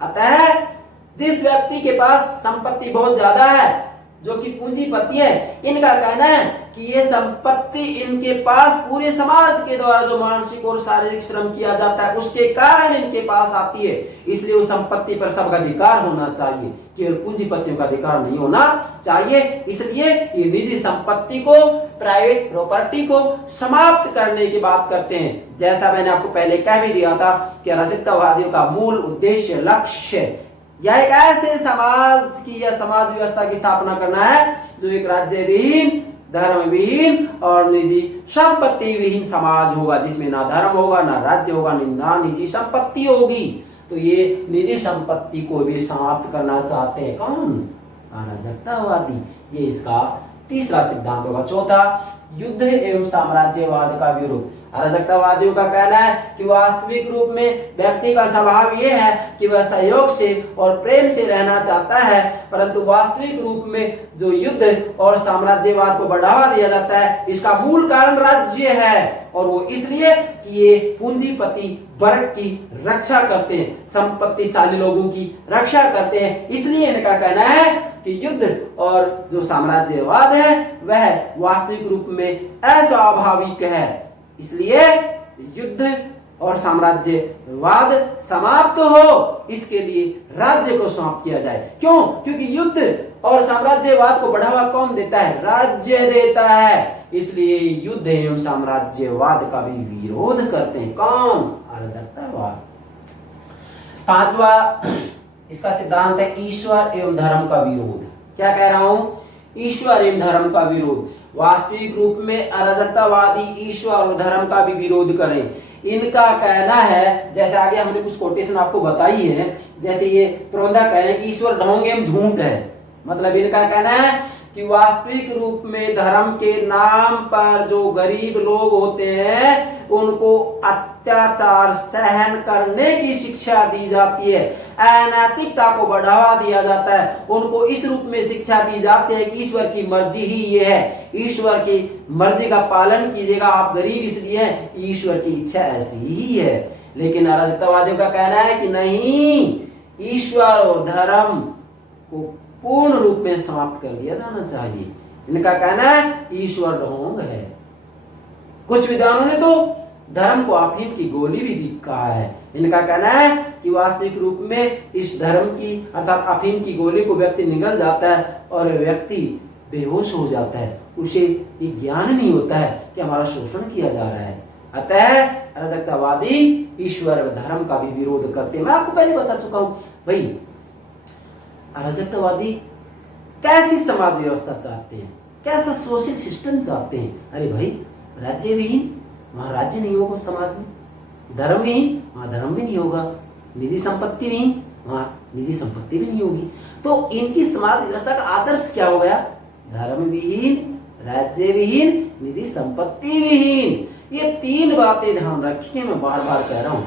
अतः जिस व्यक्ति के पास संपत्ति बहुत ज्यादा है, जो कि पूंजीपति है, इनका कहना है कि ये संपत्ति इनके पास पूरे समाज के द्वारा जो मानसिक और शारीरिक श्रम किया जाता है उसके कारण इनके पास आती है। इसलिए उस संपत्ति पर सबका अधिकार होना चाहिए, केवल पूंजीपतियों का अधिकार नहीं होना चाहिए। इसलिए ये निजी संपत्ति को, प्राइवेट प्रॉपर्टी को समाप्त करने की बात करते हैं। जैसा मैंने आपको पहले कह भी दिया था कि अराजकतावादियों का मूल उद्देश्य, लक्ष्य यह एक ऐसे समाज की या समाज व्यवस्था की स्थापना करना है जो एक राज्य विहीन, धर्म विहीन और निजी संपत्ति विहीन समाज होगा, जिसमें ना धर्म होगा, ना राज्य होगा, ना निजी संपत्ति होगी। तो ये निजी संपत्ति को भी समाप्त करना चाहते हैं कौन? अराजकतावादी। ये इसका तीसरा सिद्धांत होगा। चौथा, युद्ध एवं साम्राज्यवाद का विरोध। अराजकतावादियों का कहना है कि वास्तविक रूप में व्यक्ति का स्वभाव यह है कि वह सहयोग से और प्रेम से रहना चाहता है, परंतु वास्तविक रूप में जो युद्ध और साम्राज्यवाद को बढ़ावा दिया जाता है, इसका मूल कारण राज्य है। और वो इसलिए कि ये पूंजीपति वर्ग की रक्षा करते हैं, संपत्तिशाली लोगों की रक्षा करते हैं। इसलिए इनका कहना है कि युद्ध और जो साम्राज्यवाद है वह वास्तविक रूप में अस्वाभाविक है। इसलिए युद्ध और साम्राज्यवाद समाप्त हो, इसके लिए राज्य को समाप्त किया जाए। क्यों? क्योंकि युद्ध और साम्राज्यवाद को बढ़ावा कौन देता है? राज्य देता है। इसलिए युद्ध एवं साम्राज्यवाद का भी विरोध करते हैं कौन? अराजकतावाद। पांचवा इसका सिद्धांत है ईश्वर एवं धर्म का विरोध। क्या कह रहा हूं? ईश्वर एवं धर्म का विरोध। वास्तविक रूप में अराजकतावादी ईश्वर और धर्म का भी विरोध करें। इनका कहना है, जैसे आगे हमने कुछ कोटेशन आपको बताई है, जैसे ये प्रबंधक कह रहे हैं कि ईश्वर ढोंग एवं झूठ है। मतलब इनका कहना है कि वास्तविक रूप में धर्म के नाम पर जो गरीब लोग होते हैं उनको अत्याचार सहन करने की शिक्षा दी जाती है, अनैतिकता को बढ़ावा दिया जाता है, उनको इस रूप में शिक्षा दी जाती है कि ईश्वर की मर्जी ही ये है, ईश्वर की मर्जी का पालन कीजिएगा, आप गरीब इसलिए हैं, ईश्वर की इच्छा ऐसी ही है। लेकिन अराजकतावादियों का कहना है कि नहीं, ईश्वर और धर्म को पूर्ण रूप में समाप्त कर दिया जाना चाहिए। इनका कहना है ईश्वर ढोंग है। कुछ विद्वानों ने तो धर्म को अफीम की गोली भी कहा है। इनका कहना है कि वास्तविक रूप में इस धर्म की अर्थात अफीम की गोली को व्यक्ति निगल जाता है और व्यक्ति बेहोश हो जाता है, उसे ये ज्ञान नहीं होता है कि हमारा शोषण किया जा रहा है। अतः अराजकतावादी ईश्वर और धर्म का भी विरोध करते हैं। मैं आपको पहले बता चुका हूं भाई, अराजकतावादी कैसी समाज व्यवस्था चाहते हैं, कैसा सोशल सिस्टम चाहते हैं। अरे भाई, राज्य विहीन वहां राज्य नहीं होगा समाज में, धर्म विहीन वहां धर्म भी नहीं होगा, निजी संपत्ति विहीन वहां निजी संपत्ति भी नहीं होगी। तो इनकी समाज व्यवस्था का आदर्श क्या हो गया? धर्म विहीन, राज्य विहीन, निजी संपत्ति विहीन। ये तीन बातें ध्यान रखिए, मैं बार बार कह रहा हूं,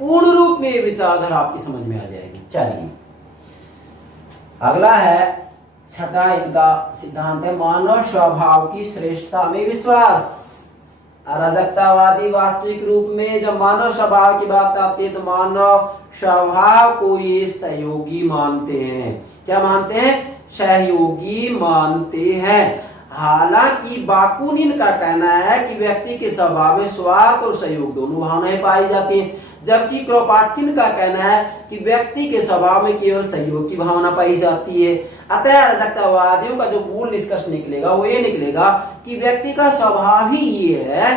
पूर्ण रूप में विचारधारा आपकी समझ में आ जाएगी। चलिए अगला है छठा इनका सिद्धांत है मानव स्वभाव की श्रेष्ठता में विश्वास। अराजकतावादी वास्तविक रूप में जब मानव स्वभाव की बात आती है तो मानव स्वभाव को ये सहयोगी मानते हैं। क्या मानते हैं? सहयोगी मानते हैं। हालांकि बाकुनिन का कहना है कि व्यक्ति के स्वभाव में स्वार्थ और सहयोग दोनों भावनाएं पाई जाती हैं, जबकि क्रोपाटकिन का कहना है कि व्यक्ति के स्वभाव में केवल सहयोग की भावना पाई जाती है। अतः अराजकतावादियों का जो मूल निष्कर्ष निकलेगा वो ये निकलेगा कि व्यक्ति का स्वभाव ही ये है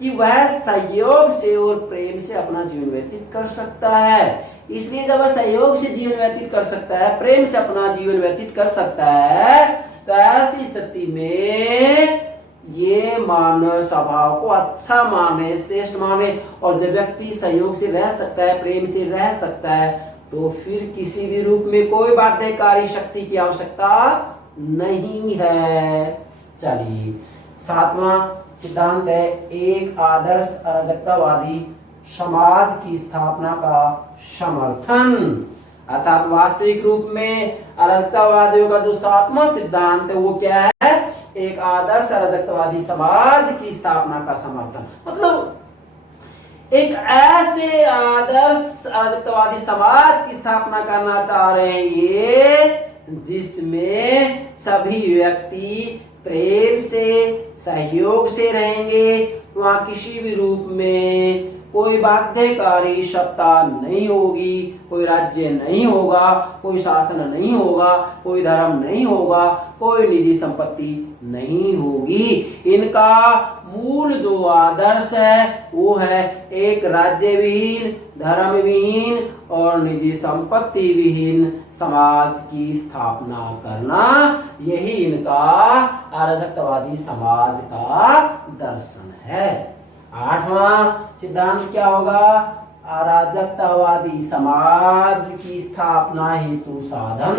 कि वह सहयोग से और प्रेम से अपना जीवन व्यतीत कर सकता है। इसलिए जब वह सहयोग से जीवन व्यतीत कर सकता है, प्रेम से अपना जीवन व्यतीत कर सकता है, तो ऐसी स्थिति में ये मानव स्वभाव को अच्छा माने, श्रेष्ठ माने, और जब व्यक्ति सहयोग से रह सकता है, प्रेम से रह सकता है, तो फिर किसी भी रूप में कोई बाध्यकारी शक्ति की आवश्यकता नहीं है। चलिए, सातवां सिद्धांत है एक आदर्श अराजकतावादी समाज की स्थापना का समर्थन। अर्थात वास्तविक रूप में अराजकतावादियों का जो सातवां सिद्धांत है वो क्या है? एक आदर्श अराजकतावादी समाज की स्थापना का समर्थन। मतलब एक ऐसे आदर्श अराजकतावादी समाज की स्थापना करना चाह रहे हैं ये, जिसमें सभी व्यक्ति प्रेम से, सहयोग से रहेंगे, वहां किसी भी रूप में कोई बाध्यकारी सत्ता नहीं होगी, कोई राज्य नहीं होगा, कोई शासन नहीं होगा, कोई धर्म नहीं होगा, कोई निजी संपत्ति नहीं होगी। इनका मूल जो आदर्श है वो है एक राज्य विहीन, धर्म विहीन और निजी संपत्ति विहीन समाज की स्थापना करना। यही इनका अराजकतावादी समाज का दर्शन है। आठवां सिद्धांत क्या होगा? अराजकतावादी समाज की स्थापना हेतु साधन।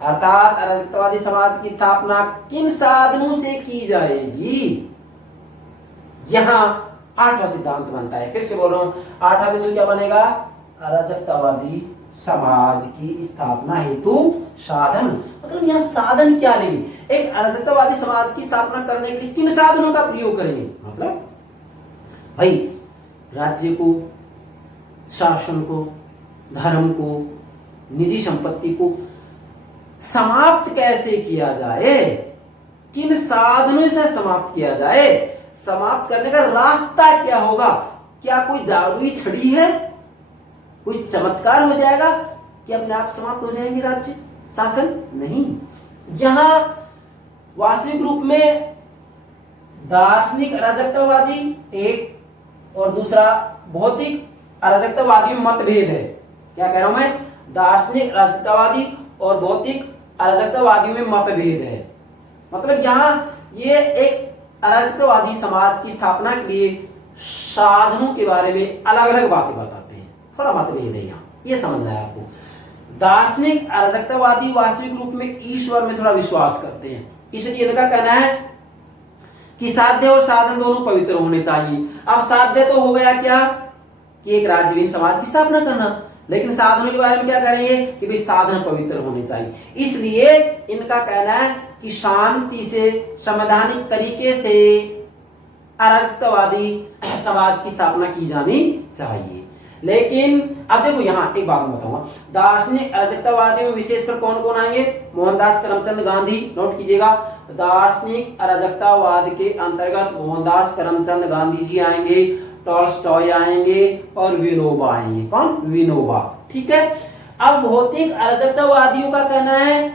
अर्थात अराजकतावादी समाज की स्थापना किन साधनों से की जाएगी, यहां आठवां सिद्धांत बनता है। फिर से बोल रहा हूं, आठवां बिंदु क्या बनेगा? अराजकतावादी समाज की स्थापना हेतु साधन। मतलब यहां साधन क्या लेंगे? एक अराजकतावादी समाज की स्थापना करने के लिए किन साधनों का प्रयोग करेंगे? मतलब भाई राज्य को, शासन को, धर्म को, निजी संपत्ति को समाप्त कैसे किया जाए, किन साधनों से समाप्त किया जाए, समाप्त करने का रास्ता क्या होगा? क्या कोई जादुई छड़ी है, कोई चमत्कार हो जाएगा कि अपने आप समाप्त हो जाएंगे राज्य शासन? नहीं। यहां वास्तविक रूप में दार्शनिक अराजकतावादी एक और दूसरा भौतिक अराजकतावादी में मतभेद है। क्या कह रहा हूं मैं? दार्शनिक अराजकतावादी और भौतिक अराजकतावादियों में मतभेद है। मतलब यहां ये एक अराजकतावादी समाज की स्थापना के लिए साधनों के बारे में अलग अलग बातें बताते हैं। थोड़ा मतभेद है यहाँ, ये समझना है आपको। दार्शनिक अराजकतावादी वास्तविक रूप में ईश्वर में थोड़ा विश्वास करते हैं, इसलिए इनका कहना है कि साध्य और साधन दोनों पवित्र होने चाहिए। अब साध्य तो हो गया क्या कि एक राज्यहीन समाज की स्थापना करना, लेकिन साधनों के बारे में क्या करेंगे कि भाई साधन पवित्र होने चाहिए। इसलिए इनका कहना है कि शांति से, संवैधानिक तरीके से अराजकतावादी समाज की स्थापना की जानी चाहिए। लेकिन अब देखो यहां एक बात मैं बताऊंगा, दार्शनिक अराजकतावादियों में विशेषकर कौन कौन आएंगे? मोहनदास करमचंद गांधी, नोट कीजिएगा। दार्शनिक अराजकतावाद के अंतर्गत मोहनदास करमचंद गांधी जी आएंगे, टॉल्स्टॉय आएंगे और विनोबा आएंगे। कौन? विनोबा। ठीक है। अब भौतिक अराजकतावादियों का कहना है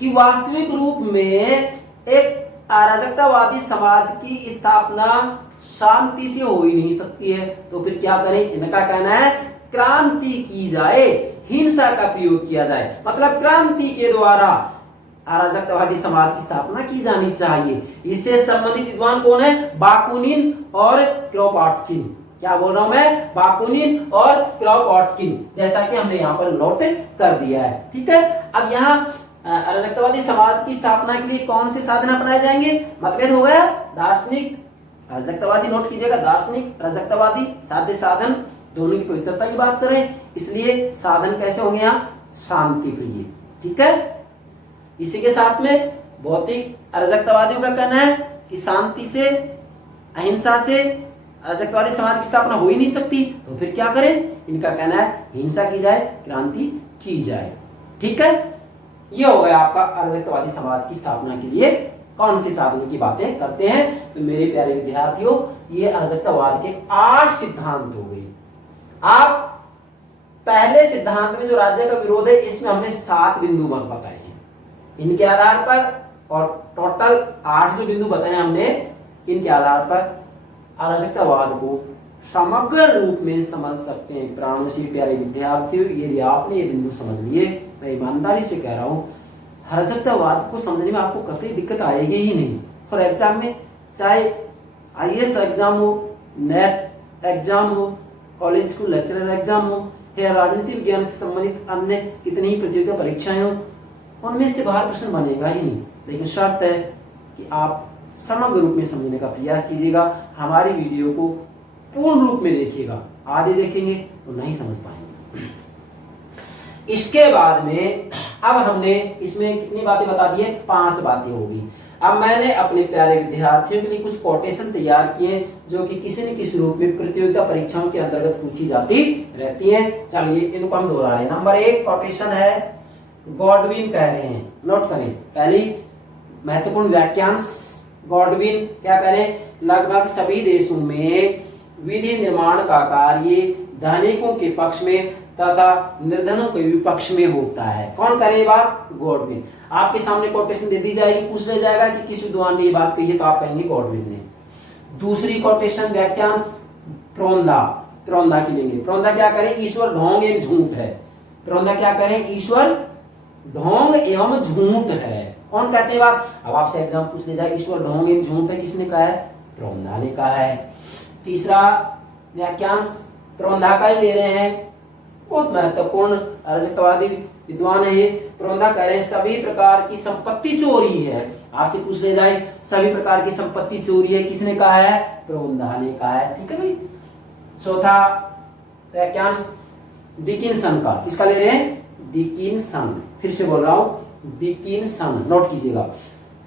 कि वास्तविक रूप में एक अराजकतावादी समाज की स्थापना शांति से हो ही नहीं सकती है, तो फिर क्या करें? इनका कहना है क्रांति की जाए, हिंसा का प्रयोग किया जाए। मतलब क्रांति के द्वारा अराजकतावादी समाज की स्थापना की जानी चाहिए। इससे संबंधित विद्वान कौन है? बाकुनिन और क्रोपॉटकिन। क्या बोल रहा हूं मैं? बाकुनिन और क्रोपॉटकिन, जैसा कि हमने यहाँ पर नोट कर दिया है। ठीक है। अब यहाँ अराजकतावादी समाज की स्थापना के लिए कौन से साधन अपनाए जाएंगे? मतभेद हो गया। दार्शनिक अराजकतावादी, नोट कीजिएगा, दार्शनिक अराजकतावादी, साध्य साधन दोनों की पवित्रता की बात करें, इसलिए साधन कैसे होंगे? यहाँ शांति प्रिय। ठीक है। इसी के साथ में भौतिक अराजकतावादियों का कहना है कि शांति से, अहिंसा से अराजकतावादी समाज की स्थापना हो ही नहीं सकती, तो फिर क्या करें? इनका कहना है हिंसा की जाए, क्रांति की जाए। ठीक है। ये हो गया आपका अराजकतावादी समाज की स्थापना के लिए कौन सी साधनों की बातें करते हैं। तो मेरे प्यारे विद्यार्थियों, ये अराजकतावाद के 8 सिद्धांत हो गए। आप पहले सिद्धांत में जो राज्य का विरोध है, इसमें हमने 7 बिंदु बताए हैं। इनके आधार पर और टोटल 8 जो बिंदु बताए हमने, इनके आधार पर अराजकतावाद को समग्र रूप में समझ सकते हैं। प्राणशील प्यारे विद्यार्थियों, यदि आपने ये बिंदु समझ लिए, मैं ईमानदारी से कह रहा हूं, अराजकतावाद को समझने में आपको कतई दिक्कत आएगी ही नहीं। फॉर एग्जाम में चाहे आईएएस एग्जाम हो, नेट एग्जाम हो, कॉलेज स्कूल लेक्चरर एग्जाम हो या राजनीति विज्ञान से संबंधित अन्य कितनी ही प्रतियोगिता परीक्षाएं हो, उनमें से बाहर प्रश्न बनेगा ही नहीं। लेकिन शर्त है कि आप समग्र रूप में समझने का प्रयास कीजिएगा, हमारी वीडियो को पूर्ण रूप में देखिएगा। आधे देखेंगे तो नहीं समझ पाएंगे। इसके बाद में अब हमने इसमें कितनी बातें बता दी है, 5 बातें होगी। अब मैंने अपने प्यारे विद्यार्थियों के लिए कुछ कोटेशन तैयार किए जो कि किसी न किसी रूप में प्रतियोगिता परीक्षाओं के अंतर्गत पूछी जाती रहती हैं। चलिए इनको हम दोहरा रहे हैं। नंबर 1 कोटेशन है, गॉडविन कह रहे हैं, नोट करें। पहली महत्वपूर्ण वाक्यांश, गॉडविन क्या कह रहे हैं, लगभग सभी देशों में विधि निर्माण का कार्य धनिकों के पक्ष में तथा निर्धनों के विपक्ष में होता है। कौन करे बात, गॉडविन। आपके सामने कोटेशन दे दी जाएगी, पूछ लिया जाएगा कि किस विद्वान ने ये बात कही है, तो आप कहेंगे गॉडविन ने। दूसरी कोटेशन वाक्यांश प्रोंदा, प्रोंदा की लेंगे। प्रोंदा क्या करे, ईश्वर ढोंग एवं झूठ है। प्रोंदा क्या करे, ईश्वर ढोंग एवं झूठ है। कौन कहते हैं बात, अब आपसे एग्जाम पूछ ले जाए ईश्वर ढोंग एवं झूठ है, किसने कहा है, प्रोंदा ने कहा है। तीसरा वाक्यांश प्रोंदा का ही ले रहे हैं, बहुत महत्वपूर्ण अराजकतावादी विद्वान है ये। प्रोंदा कह रहे हैं सभी प्रकार की संपत्ति चोरी है। आपसे पूछ ले जाए सभी प्रकार की संपत्ति चोरी है, किसने कहा है, प्रोंदा ने कहा है। ठीक है भाई। चौथा वाक्यांश डिकिंसन का, किसका ले रहे हैं, डिकिंसन। फिर से बोल रहा हूं, डिकिंसन, नोट कीजिएगा।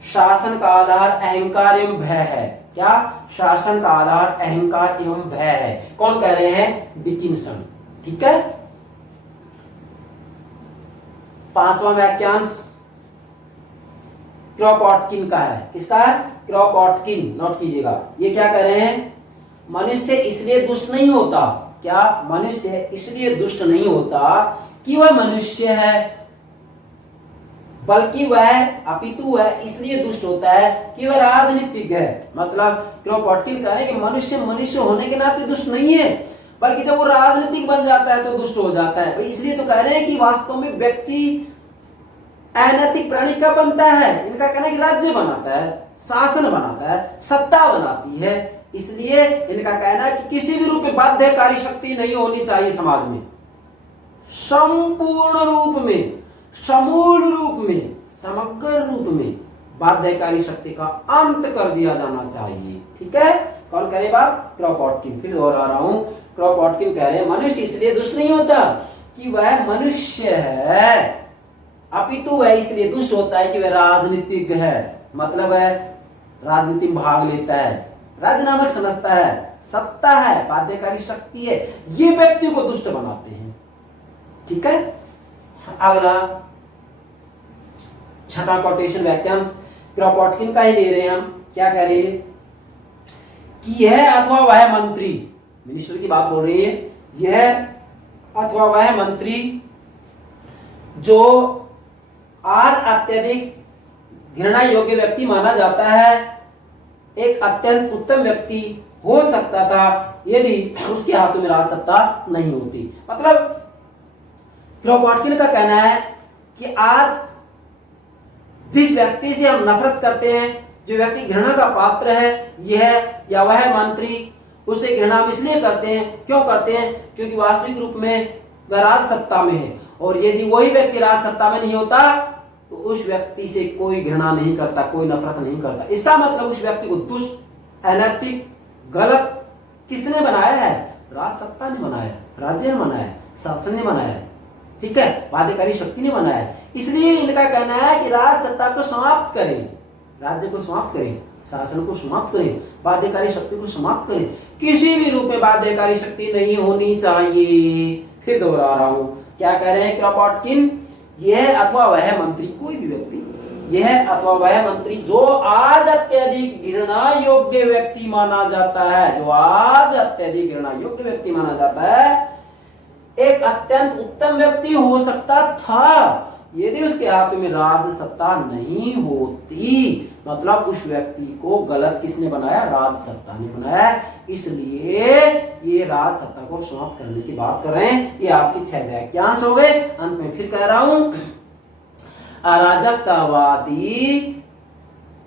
शासन का आधार अहंकार एवं भय है। क्या, शासन का आधार अहंकार एवं भय है। कौन कह रहे हैं, डिकिंसन। ठीक है। 5वां वाक्यांश क्रॉपॉटकिन का है, किसका है, क्रॉपॉटकिन, नोट कीजिएगा। ये क्या कह रहे हैं, मनुष्य इसलिए दुष्ट नहीं होता, क्या, मनुष्य इसलिए दुष्ट नहीं होता कि वह मनुष्य है, बल्कि वह अपितु वह इसलिए दुष्ट होता है कि वह राजनीतिक है। मतलब क्रॉपॉटकिन कह रहे हैं कि मनुष्य मनुष्य होने के नाते दुष्ट नहीं है, बल्कि जब वो राजनीतिक बन जाता है तो दुष्ट हो जाता है। इसलिए तो कह रहे हैं कि वास्तव में व्यक्ति अनैतिक प्राणी कब बनता है, इनका कहना है कि राज्य बनाता है, शासन बनाता है, सत्ता बनाती है। इसलिए इनका कहना है कि किसी भी रूप में बाध्यकारी शक्ति नहीं होनी चाहिए समाज में, संपूर्ण रूप में, समूल रूप में, समग्र रूप में बाध्यकारी शक्ति का अंत कर दिया जाना चाहिए। ठीक है। कौन कह रहे बात, क्रॉपॉटकिन। फिर दोहरा रहा हूं, क्रॉपॉटकिन कह रहे हैं मनुष्य इसलिए दुष्ट नहीं होता कि वह मनुष्य है, अपितु वह इसलिए दुष्ट होता है कि वह राजनीतिक है। मतलब वह राजनीति में भाग लेता है, राज्य नामक समझता है, सत्ता है, बाध्यकारी शक्ति है, ये व्यक्ति को दुष्ट बनाते हैं। ठीक है। अगला 6वां कोटेशन वाक्यांश क्रॉपॉटकिन का ही ले रहे हैं हम। क्या कह रहे हैं कि यह अथवा वह मंत्री, मिनिस्टर की बात बोल रही है, यह अथवा वह मंत्री जो आज अत्यधिक घृणा योग्य व्यक्ति माना जाता है, एक अत्यंत उत्तम व्यक्ति हो सकता था यदि उसके हाथों में राज सत्ता नहीं होती। मतलब क्रॉपॉटकिन का कहना है कि आज जिस व्यक्ति से हम नफरत करते हैं, जो व्यक्ति घृणा का पात्र है, यह या वह मंत्री, उसे घृणा हम इसलिए करते हैं, क्यों करते हैं, क्योंकि वास्तविक रूप में वह राज सत्ता में है, और यदि वही व्यक्ति राज सत्ता में नहीं होता तो उस व्यक्ति से कोई घृणा नहीं करता, कोई नफरत नहीं करता। इसका मतलब उस व्यक्ति को दुष्ट, अनैतिक, गलत किसने बनाया है, राज सत्ता ने बनाया, राज्य ने बनाया, शासन ने बनाया। ठीक है, बाध्यकारी शक्ति ने बनाया। इसलिए इनका कहना है कि राज सत्ता को समाप्त करें, राज्य को समाप्त करें, शासन को समाप्त करें, बाध्यकारी शक्ति को समाप्त करें, किसी भी रूप में बाध्यकारी शक्ति नहीं होनी चाहिए। फिर दोहरा रहा हूं, क्या कह रहे हैं क्रॉपॉटकिन, यह अथवा वह मंत्री, कोई भी व्यक्ति, यह अथवा वह मंत्री जो आज अत्यधिक घृणा योग्य व्यक्ति माना जाता है, जो आज अत्यधिक घृणा योग्य व्यक्ति माना जाता है, एक अत्यंत उत्तम व्यक्ति हो सकता था यदि उसके हाथ में राज सत्ता नहीं होती। मतलब उस व्यक्ति को गलत किसने बनाया, राज सत्ता ने बनाया। इसलिए ये राज सत्ता को समाप्त करने की बात कर रहे हैं। ये आपके 6 वाक्यांश हो गए। अंत में फिर कह रहा हूं, अराजकतावादी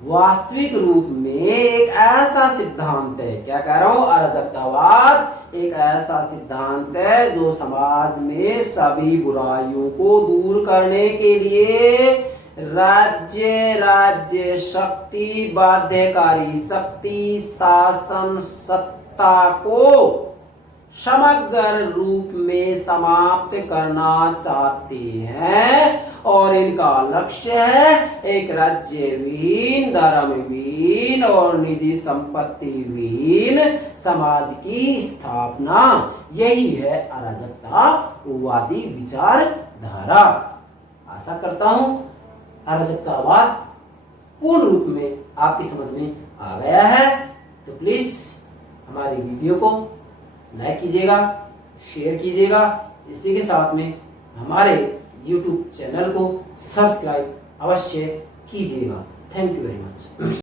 वास्तविक रूप में एक ऐसा सिद्धांत है, क्या कह रहा हूं, अराजकतावाद एक ऐसा सिद्धांत है जो समाज में सभी बुराइयों को दूर करने के लिए राज्य शक्ति, बाध्यकारी शक्ति, शासन सत्ता को समग्र रूप में समाप्त करना चाहते हैं और इनका लक्ष्य है एक राज्यहीन, धर्महीन और निधि संपत्तिहीन समाज की स्थापना। यही है अराजकतावादी विचारधारा। आशा करता हूं अराजकतावाद पूर्ण रूप में आपकी समझ में आ गया है। तो प्लीज हमारी वीडियो को लाइक कीजिएगा, शेयर कीजिएगा, इसी के साथ में हमारे YouTube चैनल को सब्सक्राइब अवश्य कीजिएगा। Thank you very much.